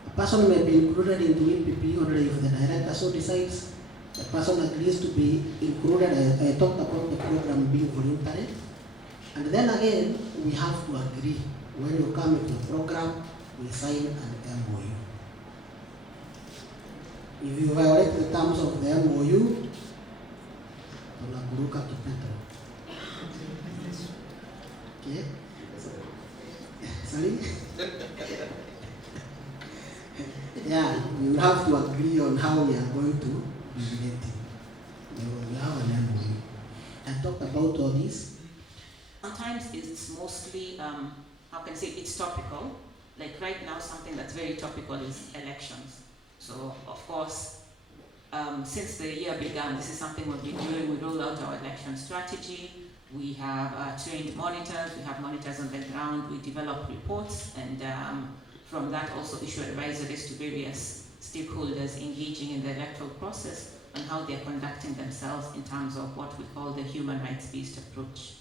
A person may be included into EPP only if the director so decides. The person agrees to be included. I talked about the program being voluntary. And then again, we have to agree. When you come into the program, we sign an MOU. If you violate the terms of the MOU, tunakuruka kipetro. Okay? Sorry? Yeah, you have to agree on how we are going to be relating. You have an MOU. I talked about all this. Sometimes it's mostly, how can I say, it's topical. Like right now, something that's very topical is elections. So, of course, since the year began, this is something we've been doing. We rolled out our election strategy. We have trained monitors. We have monitors on the ground. We develop reports, and from that also issue advisories to various stakeholders engaging in the electoral process on how they're conducting themselves in terms of what we call the human rights-based approach.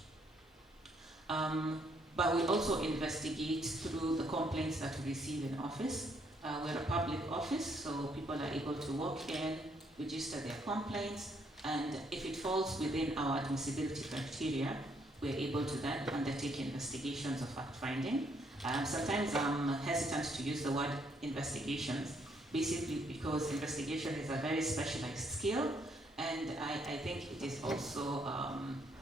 But we also investigate through the complaints that we receive in office. We're a public office, so people are able to walk in, register their complaints, and if it falls within our admissibility criteria, we're able to then undertake investigations of fact-finding. Sometimes I'm hesitant to use the word investigations, basically because investigation is a very specialized skill, and I think it is also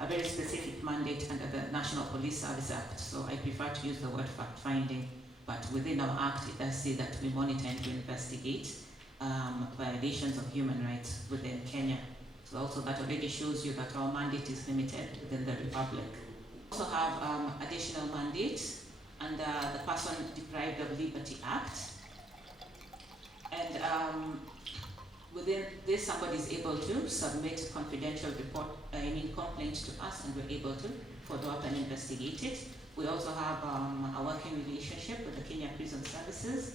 a very specific mandate under the National Police Service Act, so I prefer to use the word fact-finding. But within our act, it does say that we monitor and investigate violations of human rights within Kenya. So also that already shows you that our mandate is limited within the Republic. We also have additional mandates under the Person Deprived of Liberty Act. And within this, somebody is able to submit confidential complaint to us, and we're able to follow up and investigate it. We also have a working relationship with the Kenya Prison Services,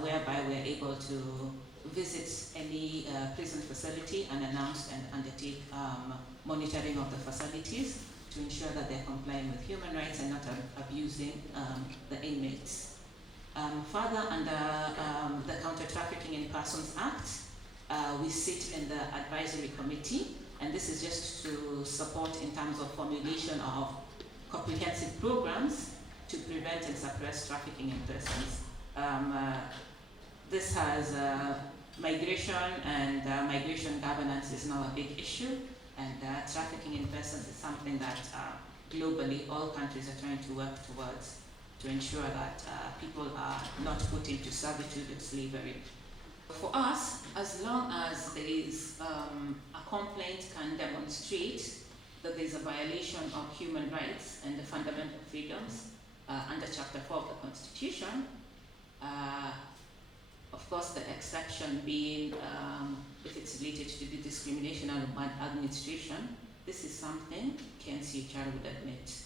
whereby we're able to visit any prison facility and announce and undertake monitoring of the facilities to ensure that they're complying with human rights and not abusing the inmates. Further, under the Counter-Trafficking in Persons Act, we sit in the advisory committee, and this is just to support in terms of formulation of comprehensive programs to prevent and suppress trafficking in persons. This has migration, and migration governance is now a big issue. And trafficking in persons is something that globally all countries are trying to work towards to ensure that people are not put into servitude and slavery. For us, as long as there is a complaint can demonstrate that there is a violation of human rights and the fundamental freedoms under Chapter 4 of the Constitution, of course the exception being if it's related to the discrimination and administration, this is something KNCHR would admit.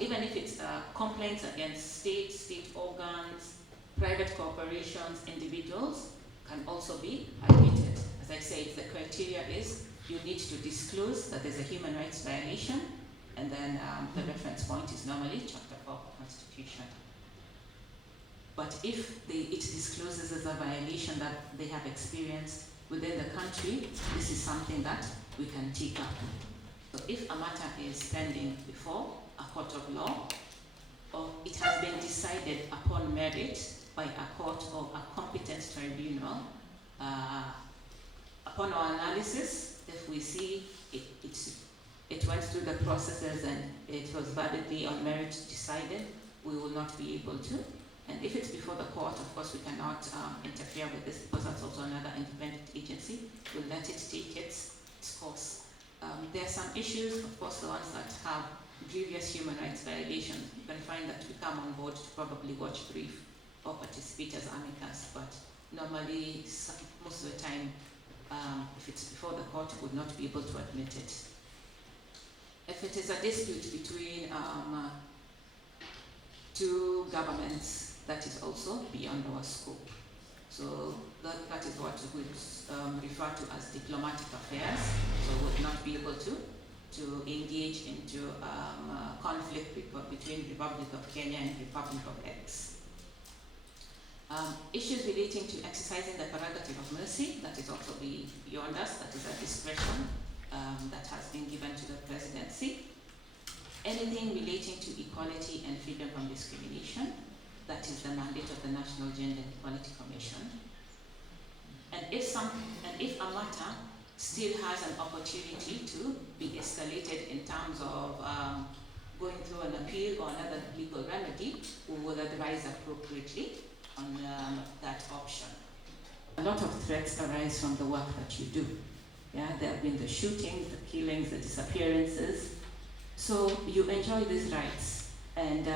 Even if it's complaints against state organs, private corporations, individuals, can also be admitted. As I said, the criteria is you need to disclose that there's a human rights violation, and then the reference point is normally Chapter 4 of the Constitution. But if it discloses as a violation that they have experienced within the country, this is something that we can take up. So if a matter is pending before a court of law, or it has been decided upon merit by a court or a competent tribunal, upon our analysis, if we see it went through the processes and it was validly on merit decided, we will not be able to. And if it's before the court, of course, we cannot interfere with this because that's also another independent agency. We'll let it take its course. There are some issues, of course, the ones that have grievous human rights violations. You can find that we come on board to probably watch brief or participate as amicus, but normally, most of the time, if it's before the court, we would not be able to admit it. If it is a dispute between two governments, that is also beyond our scope. So that is what we would refer to as diplomatic affairs. So we would not be able to engage into conflict between Republic of Kenya and Republic of X. Issues relating to exercising the prerogative of mercy, that is also beyond us, that is a discretion that has been given to the presidency. Anything relating to equality and freedom from discrimination, that is the mandate of the National Gender Equality Commission. And if a matter still has an opportunity to be escalated in terms of going through an appeal or another legal remedy, we will advise appropriately on that option. A lot of threats arise from the work that you do. Yeah, there have been the shootings, the killings, the disappearances. So you enjoy these rights, and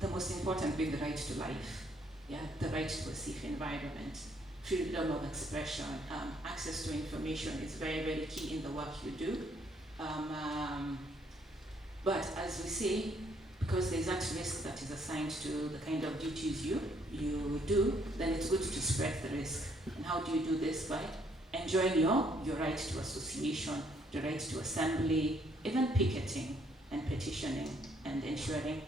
the most important being the right to life, yeah, the right to a safe environment, freedom of expression, access to information is very, very key in the work you do. But as we say, because there's that risk that is assigned to the kind of duties you do, then it's good to spread the risk. And how do you do this? By enjoying your right to association, the right to assembly, even picketing and petitioning, and ensuring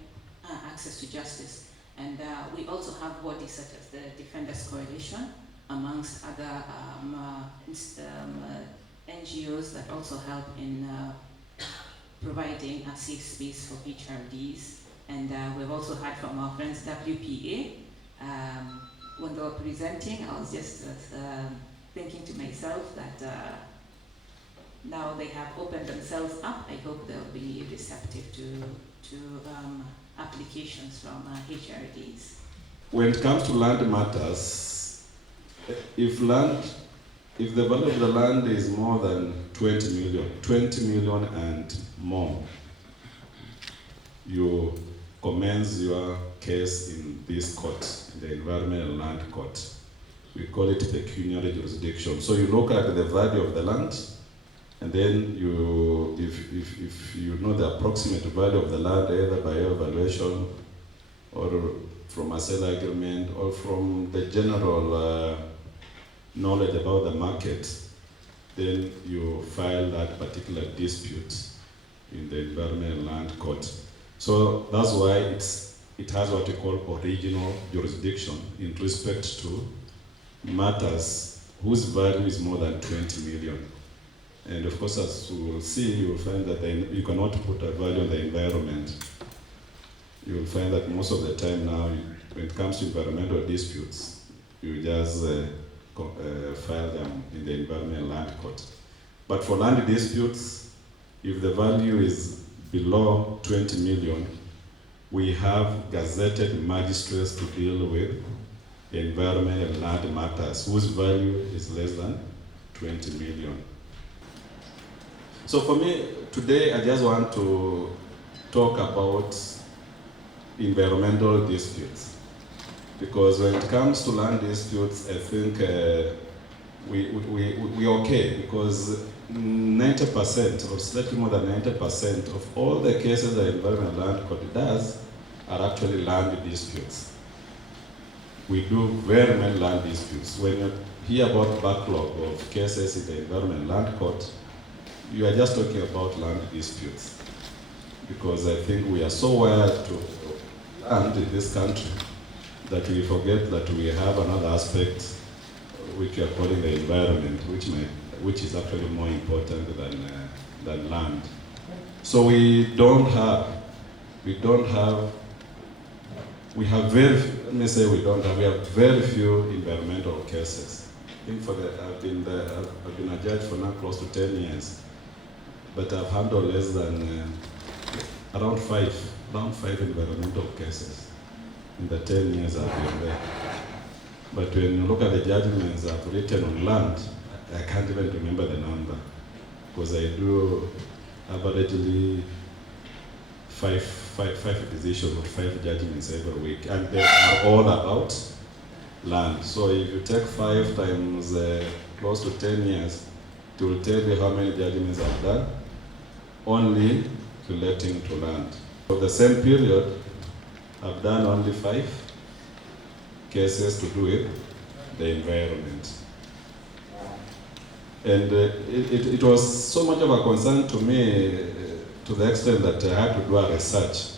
access to justice. And we also have bodies such as the Defenders Coalition, amongst other NGOs that also help in providing a safe space for HRDs. And we've also heard from our friends WPA. When they were presenting, I was just thinking to myself that now they have opened themselves up. I hope they'll be receptive to applications from HRDs. When it comes to land matters, if the value of the land is more than 20 million and more, you commence your case in this court, the Environment and Land Court. We call it pecuniary jurisdiction. So you look at the value of the land, and then you, if you know the approximate value of the land, either by your evaluation or from a sale agreement or from the general knowledge about the market, then you file that particular dispute in the Environment and Land Court. So that's why it has what we call original jurisdiction in respect to matters whose value is more than 20 million. And of course, as we will see, you will find that you cannot put a value on the environment. You will find that most of the time now, when it comes to environmental disputes, you just file them in the Environmental Land Court. But for land disputes, if the value is below 20 million, we have gazetted magistrates to deal with environmental land matters whose value is less than 20 million. So for me, today I just want to talk about environmental disputes. Because when it comes to land disputes, I think we're okay, because 90% or slightly more than 90% of all the cases the Environmental Land Court does are actually land disputes. We do very many land disputes. When you hear about backlog of cases in the Environmental Land Court, you are just talking about land disputes. Because I think we are so wired to land in this country that we forget that we have another aspect which we are calling the environment, which is actually more important than land. So we have very few environmental cases. I think I've been a judge for now close to 10 years, but I've handled less than around five environmental cases in the 10 years I've been there. But when you look at the judgments I've written on land, I can't even remember the number, because I do averagely five decisions or 5 judgments every week, and they are all about land. So if you take 5 times close to 10 years, it will tell you how many judgments I've done only relating to land. For the same period, I've done only 5 cases to do with the environment. And it was so much of a concern to me to the extent that I had to do a research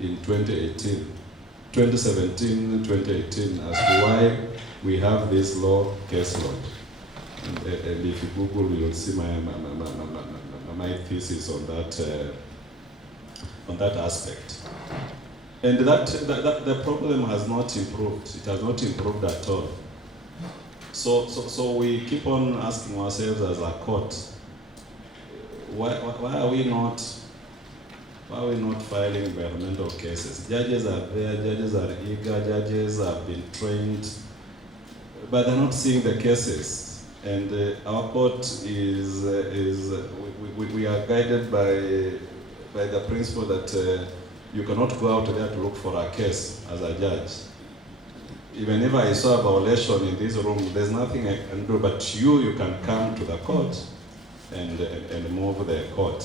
in 2017, 2018 as to why we have this low case load. And if you Google, you'll see my thesis on that aspect. And that the problem has not improved. It has not improved at all. So we keep on asking ourselves as a court, why are we not filing environmental cases? Judges are there, judges are eager, judges have been trained, but they're not seeing the cases. And our court we are guided by the principle that you cannot go out there to look for a case as a judge. Even if I saw a violation in this room, there's nothing I can do, but you can come to the court and move the court,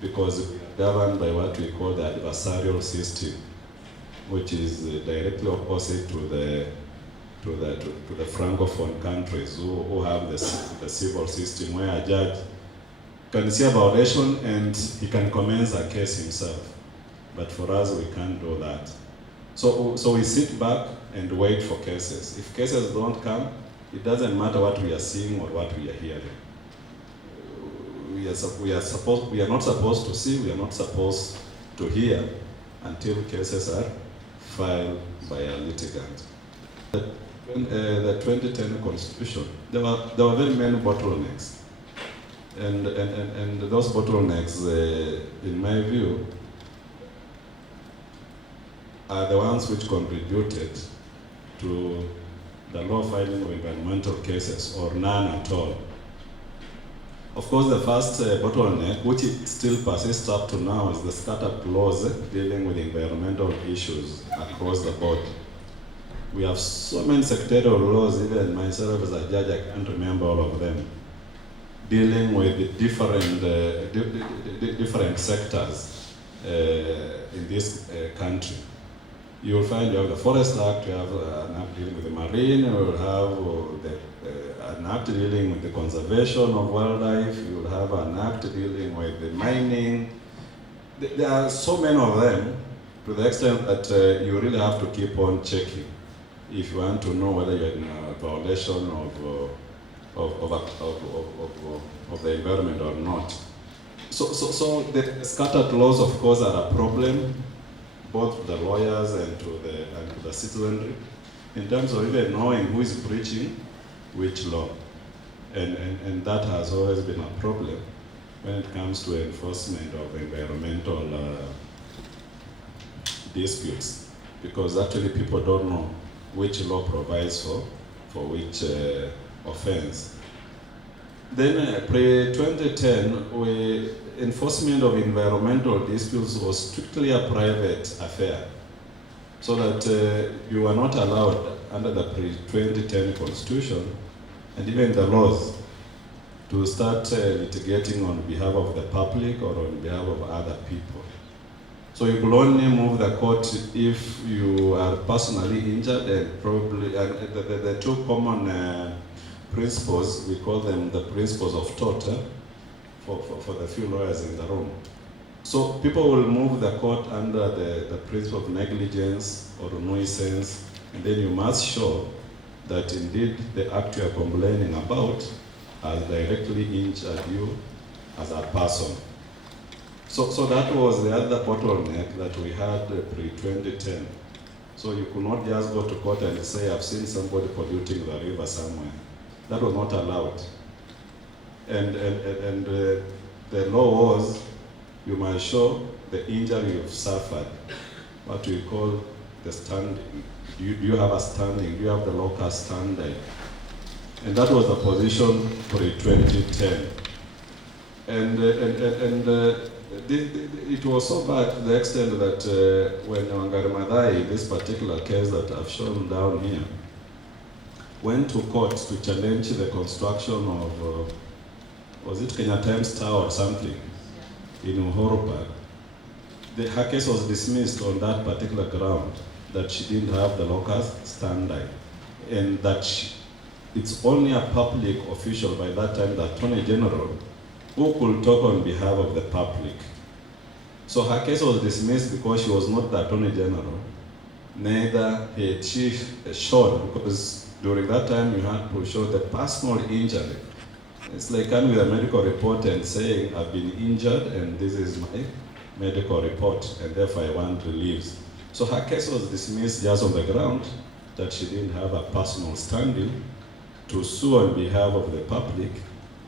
because we are governed by what we call the adversarial system, which is directly opposite to the francophone countries who have the civil system, where a judge can see a violation and he can commence a case himself. But for us, we can't do that. So we sit back and wait for cases. If cases don't come, it doesn't matter what we are seeing or what we are hearing. We are not supposed to see, we are not supposed to hear until cases are filed by a litigant. The 2010 Constitution, there were very many bottlenecks. And those bottlenecks, in my view, are the ones which contributed to the low filing of environmental cases, or none at all. Of course, the first bottleneck, which still persists up to now, is the scattered laws dealing with environmental issues across the board. We have so many sectorial laws, even myself as a judge, I can't remember all of them, dealing with the different sectors in this country. You will find you have the Forest Act, you have an act dealing with the marine, you will have an act dealing with the conservation of wildlife, you will have an act dealing with the mining. There are so many of them, to the extent that you really have to keep on checking if you want to know whether you're in a violation of the environment or not. So the scattered laws, of course, are a problem, both to the lawyers and to the citizenry, in terms of even knowing who is breaching which law. And that has always been a problem when it comes to enforcement of environmental disputes, because actually people don't know which law provides for which offense. Then pre-2010, enforcement of environmental disputes was strictly a private affair, so that you were not allowed under the pre-2010 constitution and even the laws to start litigating on behalf of the public or on behalf of other people. So you could only move the court if you are personally injured, and probably the two common principles, we call them the principles of tort for the few lawyers in the room. So people will move the court under the principle of negligence or nuisance, and then you must show that indeed the act you are complaining about has directly injured you as a person. So that was the other bottleneck that we had pre-2010. So you could not just go to court and say, I've seen somebody polluting the river somewhere. That was not allowed. And the law was, you must show the injury you've suffered, what we call the standing. Do you have a standing? Do you have the local standing? And that was the position pre-2010. It was so bad to the extent that when Wangari Maathai, this particular case that I've shown down here, went to court to challenge the construction of, was it Kenya Times Tower or something, in Uhuru Park. Her case was dismissed on that particular ground, that she didn't have the local standing, and that it's only a public official, by that time the Attorney General, who could talk on behalf of the public. So her case was dismissed because she was not the Attorney General, neither had she shown, because during that time you had to show the personal injury. It's like coming with a medical report and saying, I've been injured and this is my medical report, and therefore I want relief. So her case was dismissed just on the ground that she didn't have a personal standing to sue on behalf of the public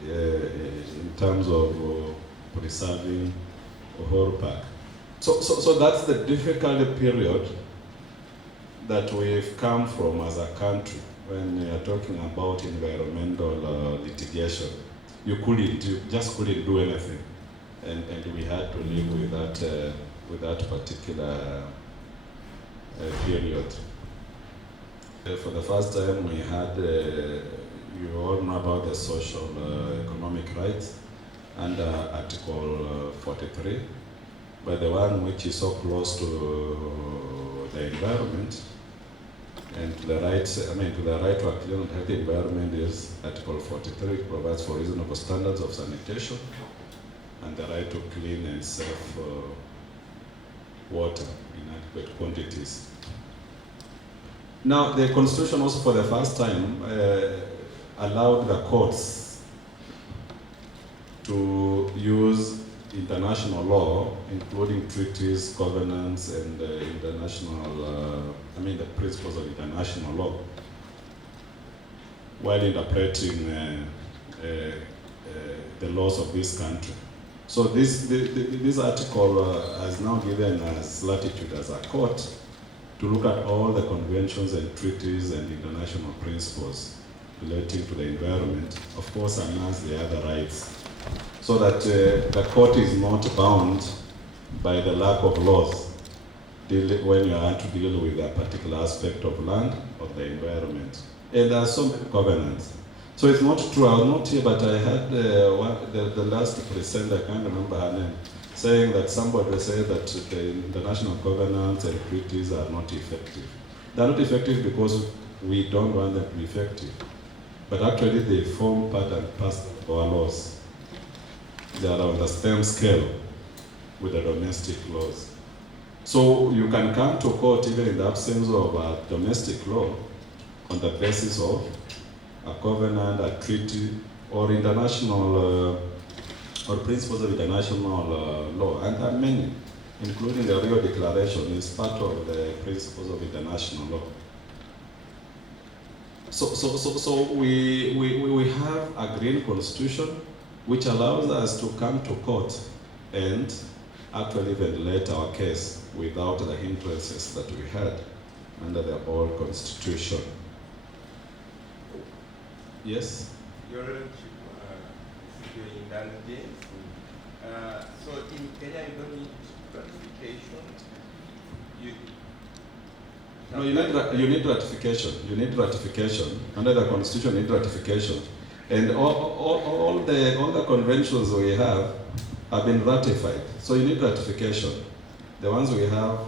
in terms of preserving Uhuru Park. So that's the difficult period that we've come from as a country when we are talking about environmental litigation. You just couldn't do anything, and we had to live with that particular period. For the first time, we had, you all know about the social economic rights under Article 43, but the one which is so close to the environment and to the right, to the right to a clean and healthy environment is Article 43. It provides for reasonable standards of sanitation and the right to clean and safe water in adequate quantities. Now, the Constitution also for the first time allowed the courts to use international law, including treaties, covenants, and international, the principles of international law, while interpreting the laws of this country. So this article has now given us latitude as a court to look at all the conventions and treaties and international principles relating to the environment, of course, amongst the other rights, so that the court is not bound by the lack of laws when you are to deal with a particular aspect of land or the environment. And there are so many covenants. So it's not true, I was not here, but I had the last presenter, I can't remember her name, saying that somebody said that the international covenants and treaties are not effective. They're not effective because we don't want them to be effective, but actually they form part and parcel of our laws. They are on the same scale with the domestic laws. So you can come to court even in the absence of a domestic law on the basis of a covenant, a treaty, or international or principles of international law, and there are many, including the Rio Declaration is part of the principles of international law. So we have a green constitution which allows us to come to court and actually ventilate our case without the hindrances that we had under the old constitution. Yes? Your Lordship, if you indulgence, so in Kenya you don't need ratification. No, you need ratification. You need ratification. Under the constitution, you need ratification. And all the conventions we have been ratified. So you need ratification. The ones we have,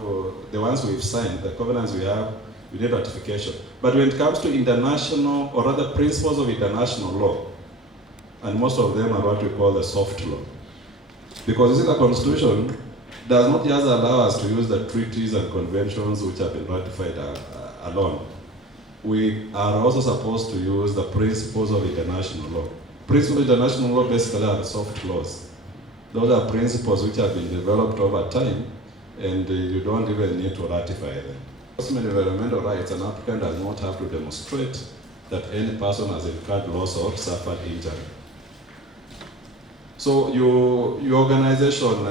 the ones we've signed, the covenants we have, you need ratification. But when it comes to international, or rather principles of international law, and most of them are what we call the soft law. Because you see, the Constitution does not just allow us to use the treaties and conventions which have been ratified alone. We are also supposed to use the principles of international law. Principles of international law basically are soft laws. Those are principles which have been developed over time, and you don't even need to ratify them. Environmental rights, an applicant does not have to demonstrate that any person has incurred loss or suffered injury. So your organization,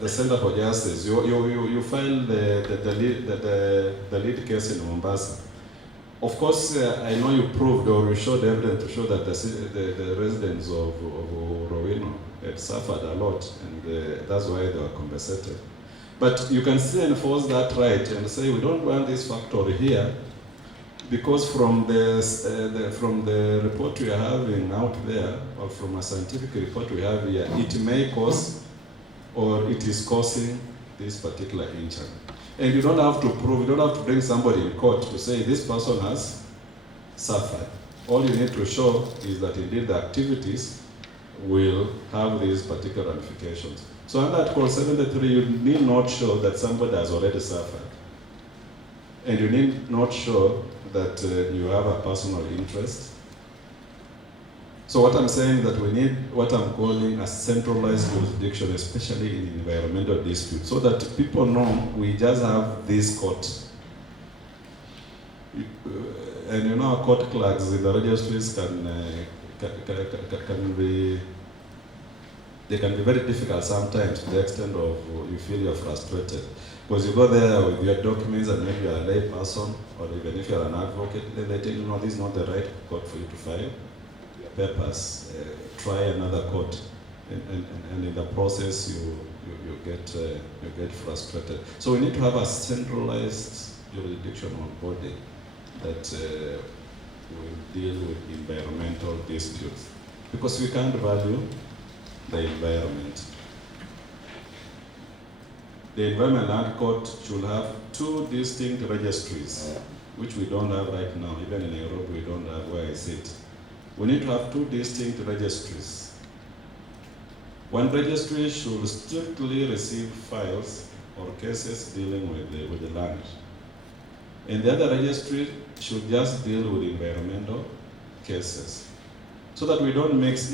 the Center for Justice, you filed the lead case in Mombasa. Of course, I know you proved or you showed evidence to show that the residents of Rowino had suffered a lot, and that's why they were compensated. But you can still enforce that right and say, we don't want this factory here, because from the report we are having out there, or from a scientific report we have here, it may cause, or it is causing this particular injury. And you don't have to prove, you don't have to bring somebody in court to say this person has suffered. All you need to show is that indeed the activities will have these particular ramifications. So under Article 73, you need not show that somebody has already suffered. And you need not show that you have a personal interest. So what I'm saying is that we need what I'm calling a centralized jurisdiction, especially in environmental disputes, so that people know we just have this court. And you know, our court clerks in the registries they can be very difficult sometimes, to the extent of you feel you're frustrated. Because you go there with your documents and maybe you're a lay person, or even if you're an advocate, then they tell you, no, this is not the right court for you to file your papers. Try another court. And in the process, you get frustrated. So we need to have a centralized jurisdictional body that will deal with environmental disputes. Because we can't value the environment. The Environment Land Court should have two distinct registries, which we don't have right now. Even in Europe, we don't have where I sit. We need to have two distinct registries. One registry should strictly receive files or cases dealing with the land. And the other registry should just deal with environmental cases. So that we don't mix.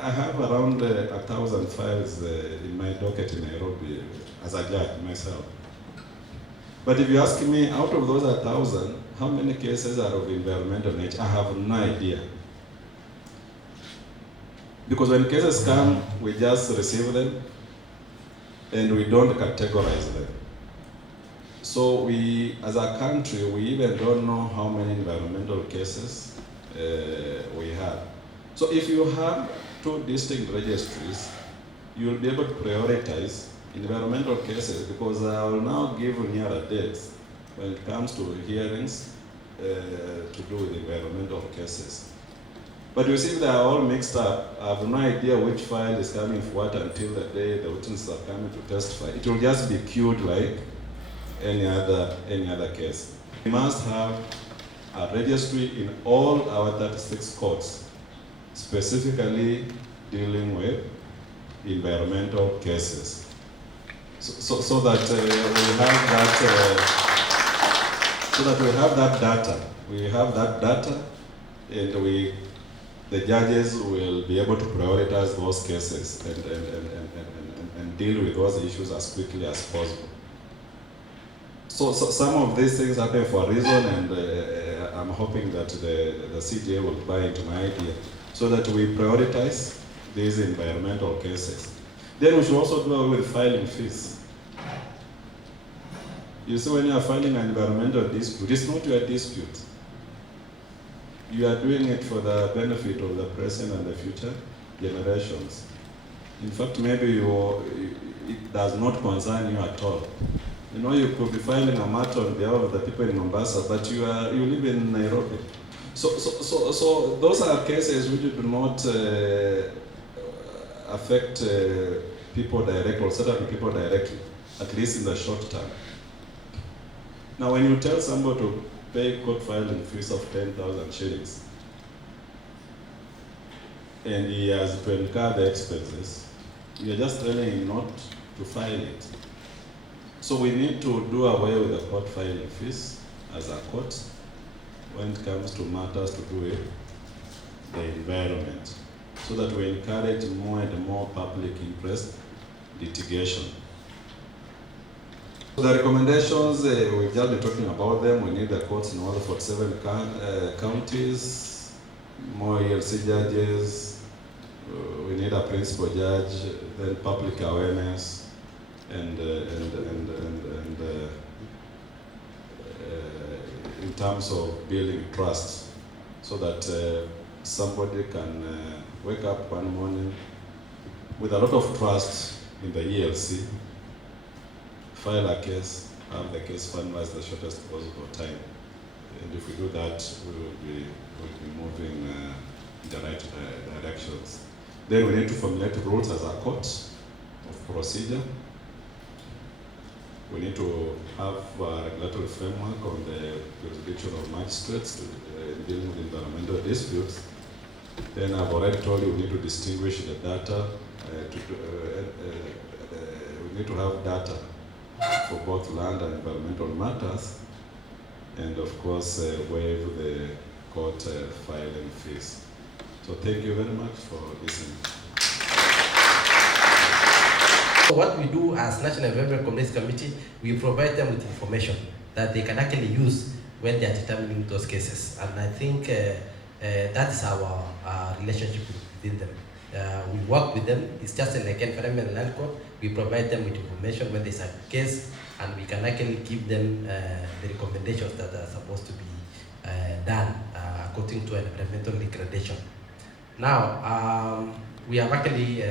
I have around 1,000 files in my docket in Nairobi as a judge myself. But if you ask me, out of those 1,000, how many cases are of environmental nature? I have no idea. Because when cases come, we just receive them and we don't categorize them. So we, as a country, we even don't know how many environmental cases we have. So if you have two distinct registries, you will be able to prioritize environmental cases, because I will now give nearer dates when it comes to hearings to do with environmental cases. But you see, they are all mixed up. I have no idea which file is coming for what until the day the witnesses are coming to testify. It will just be queued like any other case. We must have a registry in all our 36 courts, specifically dealing with environmental cases. So that we have that data. We have that data, and the judges will be able to prioritize those cases and deal with those issues as quickly as possible. So some of these things happen for a reason, and I'm hoping that the CJA will buy into my idea so that we prioritize these environmental cases. Then we should also do away with filing fees. You see, when you are filing an environmental dispute, it's not your dispute. You are doing it for the benefit of the present and the future generations. In fact, maybe it does not concern you at all. You know, you could be filing a matter on behalf of the people in Mombasa, but you live in Nairobi. So those are cases which do not affect people directly, or certain people directly, at least in the short term. Now, when you tell somebody to pay court filing fees of 10,000 shillings, and he has to incur the expenses, you're just telling him not to file it. So we need to do away with the court filing fees as a court when it comes to matters to do with the environment, so that we encourage more and more public interest litigation. So the recommendations, we've just been talking about them. We need the courts in all the 47 counties, more ELC judges, we need a principal judge, then public awareness, and in terms of building trust, so that somebody can wake up one morning with a lot of trust in the ELC, file a case, have the case finalized the shortest possible time. And if we do that, we will be moving in the right directions. Then we need to formulate rules as a court of procedure. We need to have a regulatory framework on the jurisdiction of magistrates dealing with environmental disputes. Then I've already told you we need to distinguish the data. We need to have data for both land and environmental matters, and of course waive the court filing fees. So thank you very much for listening. So what we do as National Environment Complaints Committee, we provide them with information that they can actually use when they are determining those cases. And I think that is our relationship within them. We work with them. It's just like Environmental Land Court. We provide them with information when there's a case, and we can actually give them the recommendations that are supposed to be done according to environmental degradation. Now, we have actually,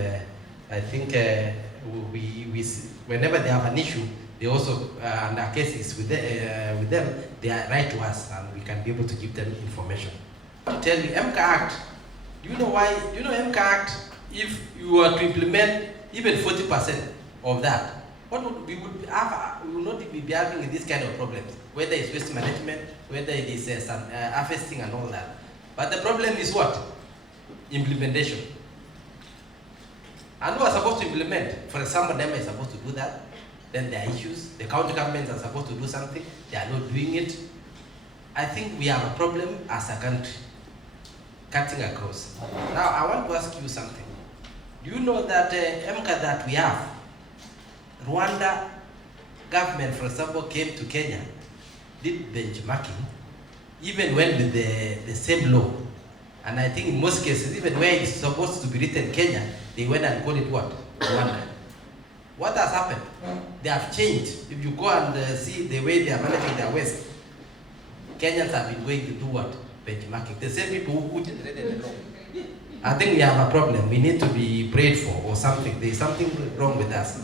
I think, whenever they have an issue, they also, and our cases with them, they are write to us, and we can be able to give them information. To tell you, MCA Act, do you know why? Do you know MCA Act, if you were to implement even 40% of that, what would we will not be having these kind of problems, whether it's waste management, whether it is some harvesting and all that. But the problem is what? Implementation. And who are supposed to implement? For example, them is supposed to do that. Then there are issues. The county governments are supposed to do something. They are not doing it. I think we have a problem as a country, cutting across. Now, I want to ask you something. Do you know that MCA that we have, Rwanda government, for example, came to Kenya, did benchmarking, even went with the same law. And I think in most cases, even where it's supposed to be written Kenya, they went and called it what? Rwanda. What has happened? They have changed. If you go and see the way they are managing their waste, Kenyans have been going to do what? Benchmarking. The same people who generated the law. I think we have a problem. We need to be prayed for or something. There is something wrong with us.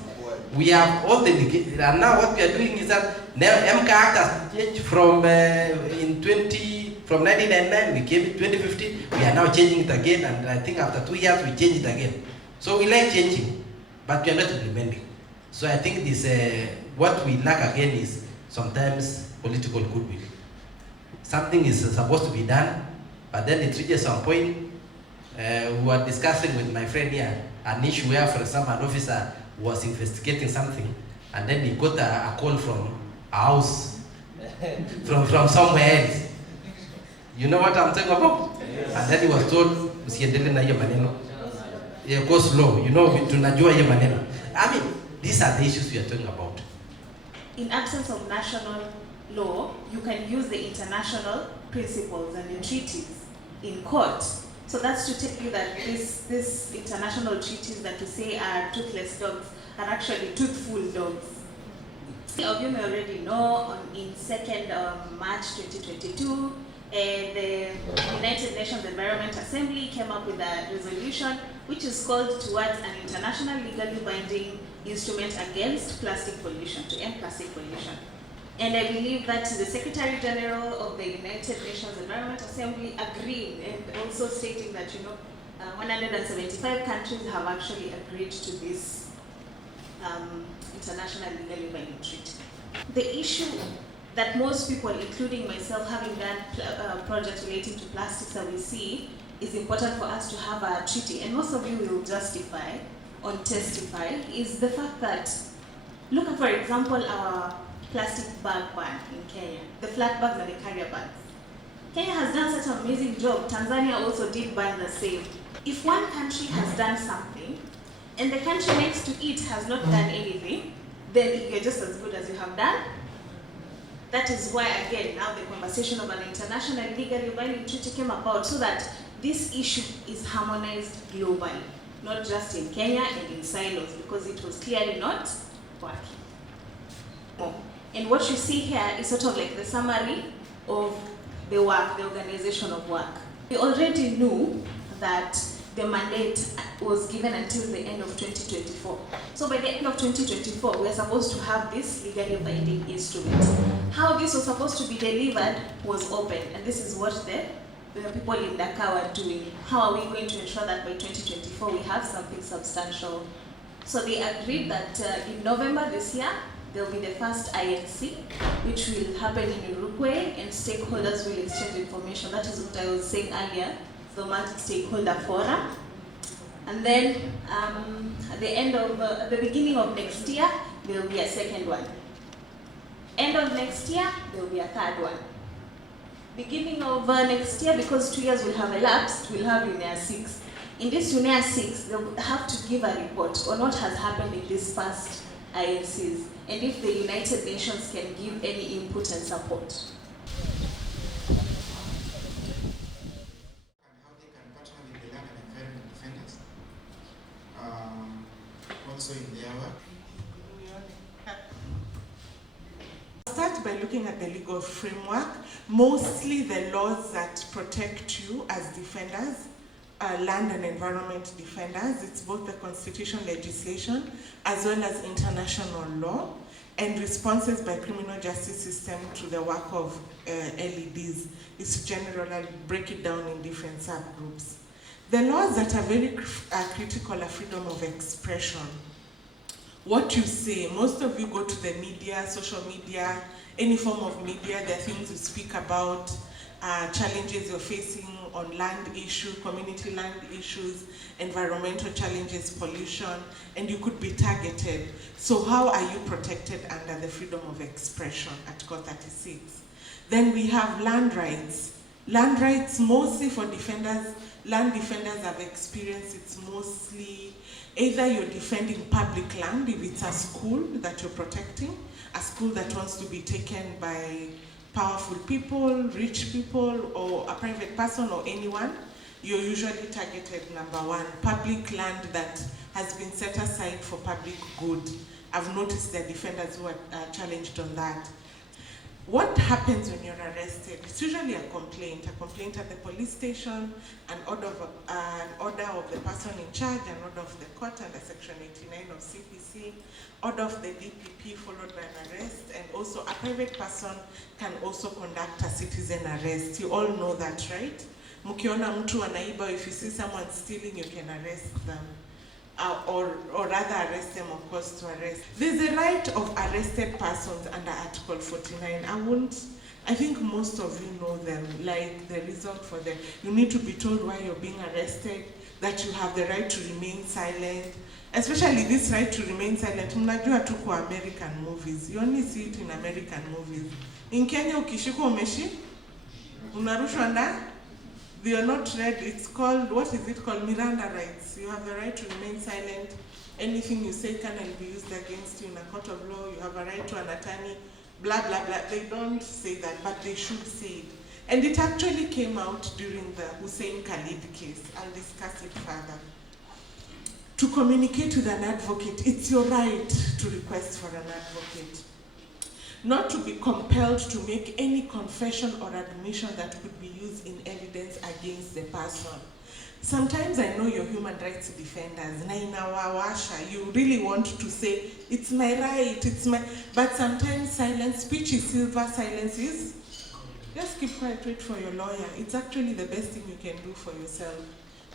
We have all the, and now what we are doing is that now MCA Act has changed from from 1999, we came in 2015, we are now changing it again, and I think after 2 years we change it again. So we like changing, but we are not implementing. So I think this, what we lack again is sometimes political goodwill. Something is supposed to be done, but then it reaches some point. We were discussing with my friend here an issue where, for example, an officer was investigating something, and then he got a call from a house, from somewhere else. You know what I'm talking about? Yes. And then he was told, "Usiendelee na hiyo maneno. Go slow. You know, tunajua hiyo maneno." I mean, these are the issues we are talking about. In absence of national law, you can use the international principles and the treaties in court. So that's to tell you that this international treaties that we say are toothless dogs are actually toothful dogs. Some of you may already know, in 2nd March 2022, the United Nations Environment Assembly came up with a resolution which is called towards an international legally binding instrument against plastic pollution, to end plastic pollution. And I believe that the Secretary General of the United Nations Environment Assembly agreed, and also stating that 175 countries have actually agreed to this international legally binding treaty. The issue that most people, including myself, having done projects relating to plastics that we see, is important for us to have a treaty, and most of you will justify or testify, is the fact that, look at, for example, our plastic bag ban in Kenya, the flat bags and the carrier bags. Kenya has done such an amazing job. Tanzania also did ban the same. If one country has done something, and the country next to it has not done anything, then you're just as good as you have done. That is why, again, now the conversation of an international legally binding treaty came about, so that this issue is harmonized globally, not just in Kenya and in silos, because it was clearly not working. And what you see here is sort of like the summary of the work, the organization of work. We already knew that the mandate was given until the end of 2024. So by the end of 2024, we are supposed to have this legally binding instrument. How this was supposed to be delivered was open, and this is what the people in Dakar were doing. How are we going to ensure that by 2024 we have something substantial? So they agreed that in November this year, there will be the first INC, which will happen in Uruguay, and stakeholders will exchange information. That is what I was saying earlier, the multi-stakeholder forum. And then at the beginning of next year, there will be a second one. End of next year, there will be a third one. Beginning of next year, because 2 years will have elapsed, we'll have UNEA 6. In this UNEA 6, they'll have to give a report on what has happened in these first INCs, and if the United Nations can give any input and support. And how they can partner with the land and environment defenders, also in their work. Start by looking at the legal framework. Mostly the laws that protect you as defenders, land and environment defenders. It's both the constitution legislation as well as international law, and responses by criminal justice system to the work of LEDs is generally break it down in different subgroups. The laws that are very critical are freedom of expression. What you say, most of you go to the media, social media, any form of media, there are things you speak about, challenges you're facing on land issue, community land issues, environmental challenges, pollution, and you could be targeted. So how are you protected under the freedom of expression, Article 36? Then we have land rights. Land rights mostly for defenders, land defenders have experienced it's mostly either you're defending public land, if it's a school that you're protecting, a school that wants to be taken by powerful people, rich people, or a private person or anyone, you're usually targeted, number one. Public land that has been set aside for public good. I've noticed there are defenders who are challenged on that. What happens when you're arrested? It's usually a complaint at the police station, an order of the person in charge, an order of the court under Section 89 of CPC, order of the DPP followed by an arrest, and also a private person can also conduct a citizen arrest. You all know that, right? Mukiona mtu anaiba, if you see someone stealing, you can arrest them. Or rather arrest them or cause to arrest. There's a right of arrested persons under Article 49. I think most of you know them, like the reason for them. You need to be told why you're being arrested, that you have the right to remain silent, especially this right to remain silent. Mnajua tu kwa American movies. You only see it in American movies. In Kenya ukishikwa umeshi, unarushwa ndani. They are not read, it's called, what is it called? Miranda rights. You have the right to remain silent. Anything you say cannot be used against you in a court of law. You have a right to an attorney, blah, blah, blah. They don't say that, but they should say it. And it actually came out during the Hussein Khalid case. I'll discuss it further. To communicate with an advocate, it's your right to request for an advocate. Not to be compelled to make any confession or admission that could be used in evidence against the person. Sometimes I know you're human rights defenders, you really want to say, it's my right, but sometimes silence, speech is silver, silence is, just keep quiet, wait for your lawyer. It's actually the best thing you can do for yourself.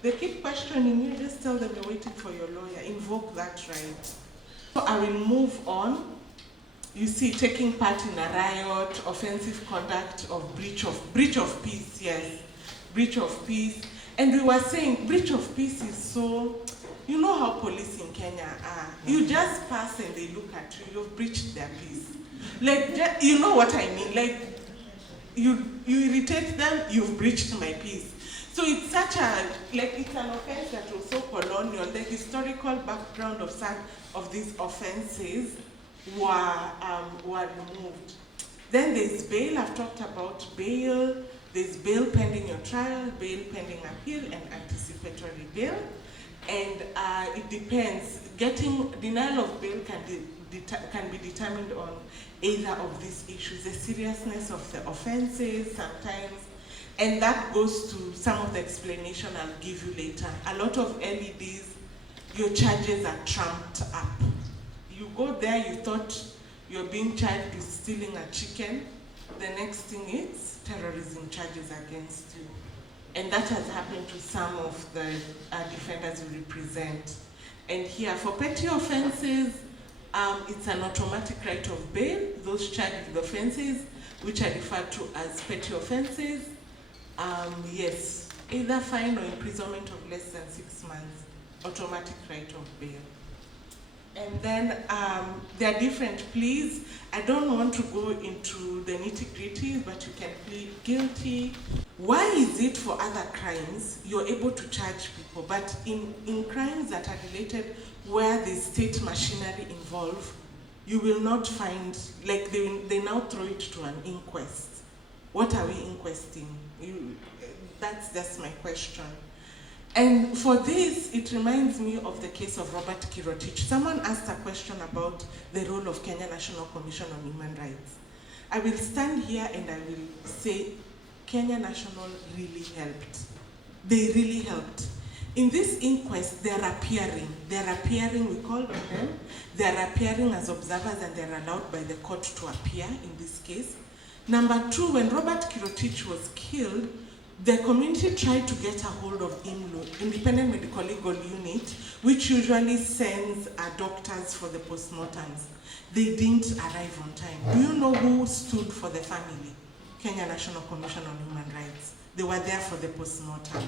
They keep questioning you, just tell them you're waiting for your lawyer, invoke that right. So I will move on. You see, taking part in a riot, offensive conduct of breach of peace, yes, breach of peace. And we were saying breach of peace is so, you know how police in Kenya are. You just pass and they look at you, you've breached their peace. Like, you know what I mean? Like, you irritate them, you've breached my peace. So it's such a, like, it's an offense that was so colonial. The historical background of some of these offenses were removed. Then there's bail. I've talked about bail. There's bail pending your trial, bail pending appeal, and anticipatory bail. And it depends. Getting denial of bail can be determined on either of these issues, the seriousness of the offenses sometimes, and that goes to some of the explanation I'll give you later. A lot of LEDs, your charges are trumped up. You go there, you thought you're being charged with stealing a chicken. The next thing is terrorism charges against you. And that has happened to some of the defenders we represent. And here, for petty offenses, it's an automatic right of bail. Those charged with offenses, which are referred to as petty offenses, yes, either fine or imprisonment of less than 6 months, automatic right of bail. And then there are different pleas. I don't want to go into the nitty-gritty, but you can plead guilty. Why is it for other crimes you're able to charge people, but in crimes that are related where the state machinery involved, you will not find, like they now throw it to an inquest. What are we inquesting? That's my question. And for this, it reminds me of the case of Robert Kirotich. Someone asked a question about the role of Kenya National Commission on Human Rights. I will stand here and I will say Kenya National really helped. They really helped. In this inquest, they're appearing, we call them, they're appearing as observers and they're allowed by the court to appear in this case. Number two, when Robert Kirotich was killed, the community tried to get a hold of IMLU, Independent Medical Legal Unit, which usually sends doctors for the postmortems. They didn't arrive on time. Do you know who stood for the family? Kenya National Commission on Human Rights. They were there for the postmortem.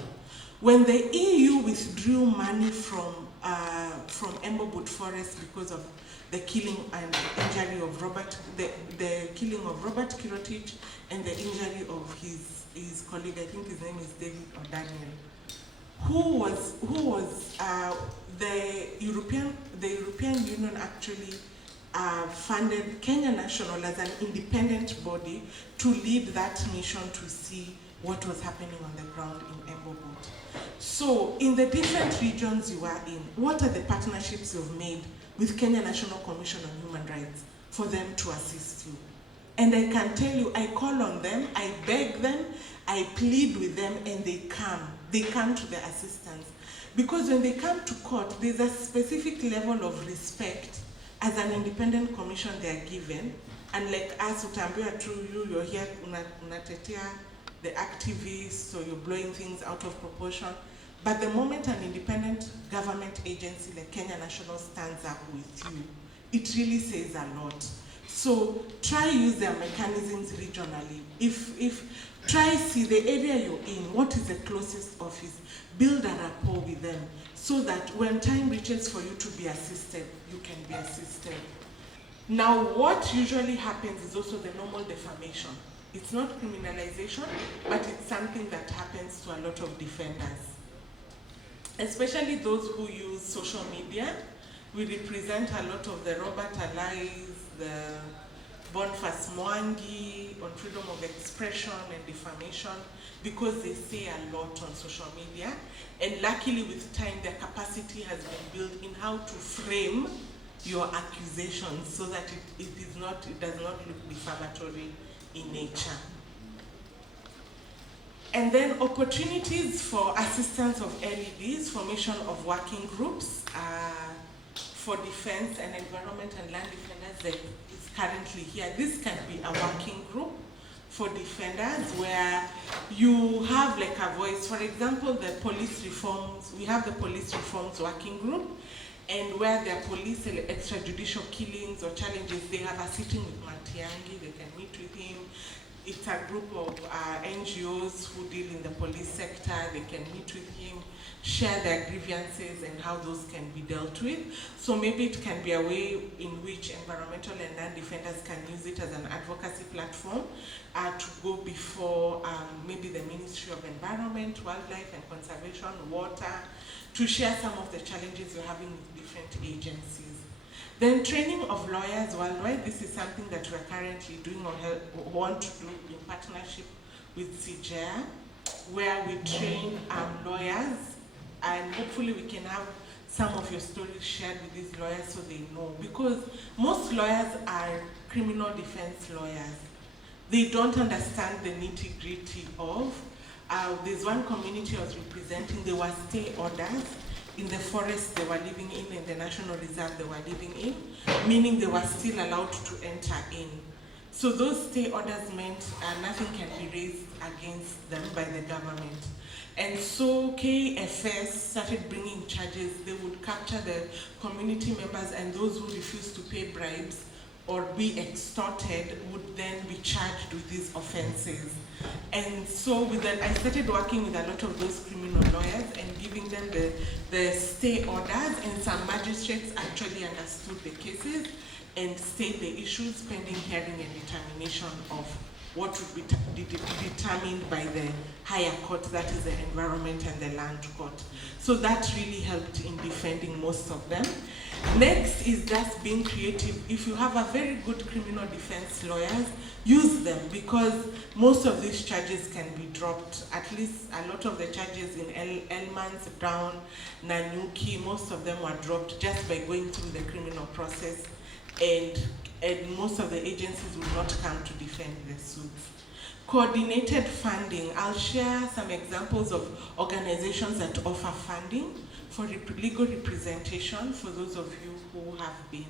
When the EU withdrew money from Embo Boot Forest because of the killing and injury of the killing of Robert Kirotich and the injury of his colleague, I think his name is David or Daniel, who was the European Union actually funded Kenya National as an independent body to lead that mission to see what was happening on the ground in Embo Boot. So in the different regions you are in, what are the partnerships you've made with Kenya National Commission on Human Rights for them to assist you? And I can tell you, I call on them, I beg them, I plead with them, and they come. They come to the assistance. Because when they come to court, there's a specific level of respect as an independent commission they are given. And like us, utambua to you're here, unatetea the activists, so you're blowing things out of proportion. But the moment an independent government agency like Kenya National stands up with you, it really says a lot. So try use their mechanisms regionally. Try see the area you're in, what is the closest office, build a rapport with them so that when time reaches for you to be assisted, you can be assisted. Now what usually happens is also the normal defamation. It's not criminalization, but it's something that happens to a lot of defenders. Especially those who use social media. We represent a lot of the Robert allies, Boniface Mwangi on freedom of expression and defamation, because they say a lot on social media. And luckily with time, their capacity has been built in how to frame your accusations so that it does not look defamatory in nature. And then opportunities for assistance of LEDs, formation of working groups for defense and environment and land defenders that is currently here. This can be a working group for defenders where you have like a voice. For example, the police reforms, we have the police reforms working group, and where there are police extrajudicial killings or challenges, they have a sitting with Matiang'i, they can meet with him. It's a group of NGOs who deal in the police sector, they can meet with him, share their grievances and how those can be dealt with. So maybe it can be a way in which environmental and land defenders can use it as an advocacy platform to go before maybe the Ministry of Environment, Wildlife and Conservation, Water, to share some of the challenges we're having with different agencies. Then training of lawyers worldwide. This is something that we're currently doing or want to do in partnership with CJEA, where we train lawyers, and hopefully we can have some of your stories shared with these lawyers so they know. Because most lawyers are criminal defense lawyers. They don't understand the nitty-gritty of, there's one community I was representing, there were stay orders in the forest they were living in the National Reserve they were living in, meaning they were still allowed to enter in. So those stay orders meant nothing can be raised against them by the government. And so KFS started bringing charges. They would capture the community members, and those who refused to pay bribes or be extorted would then be charged with these offenses. And so I started working with a lot of those criminal lawyers and giving them the stay orders, and some magistrates actually understood the cases and stayed the issues pending hearing and determination of what would be determined by the higher court, that is the Environment and the Land Court. So that really helped in defending most of them. Next is just being creative. If you have a very good criminal defense lawyers, use them, because most of these charges can be dropped. At least a lot of the charges in Elmans, Brown, Nanyuki, most of them were dropped just by going through the criminal process, and most of the agencies will not come to defend the suits. Coordinated funding. I'll share some examples of organizations that offer funding for legal representation for those of you who have been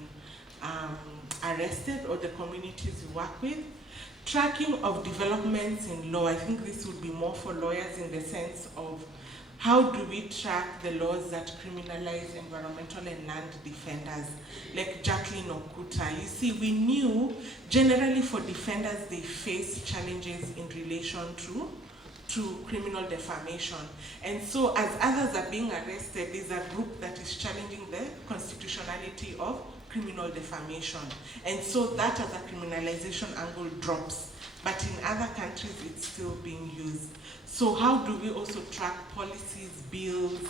arrested or the communities you work with. Tracking of developments in law. I think this would be more for lawyers in the sense of how do we track the laws that criminalize environmental and land defenders, like Jacqueline Okuta. You see, we knew generally for defenders, they face challenges in relation to criminal defamation. And so as others are being arrested, there's a group that is challenging the constitutionality of criminal defamation. And so that as a criminalization angle drops. But in other countries, it's still being used. So how do we also track policies, bills,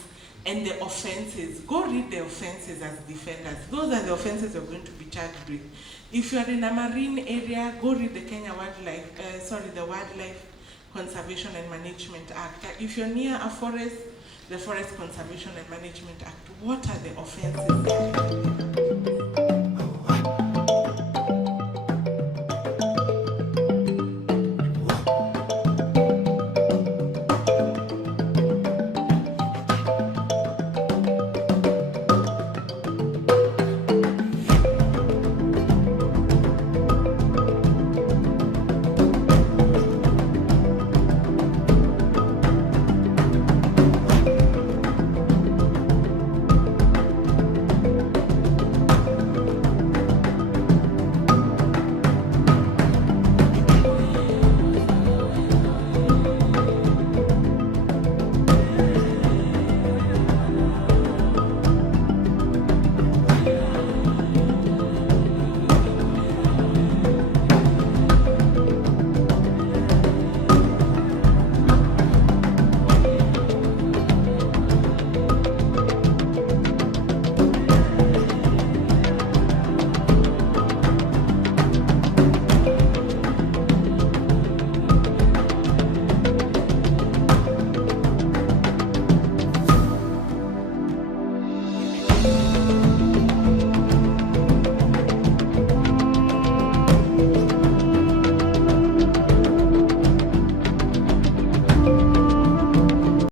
and the offenses? Go read the offenses as defenders. Those are the offenses you're going to be charged with. If you're in a marine area, go read the the Wildlife Conservation and Management Act. If you're near a forest, the Forest Conservation and Management Act. What are the offenses?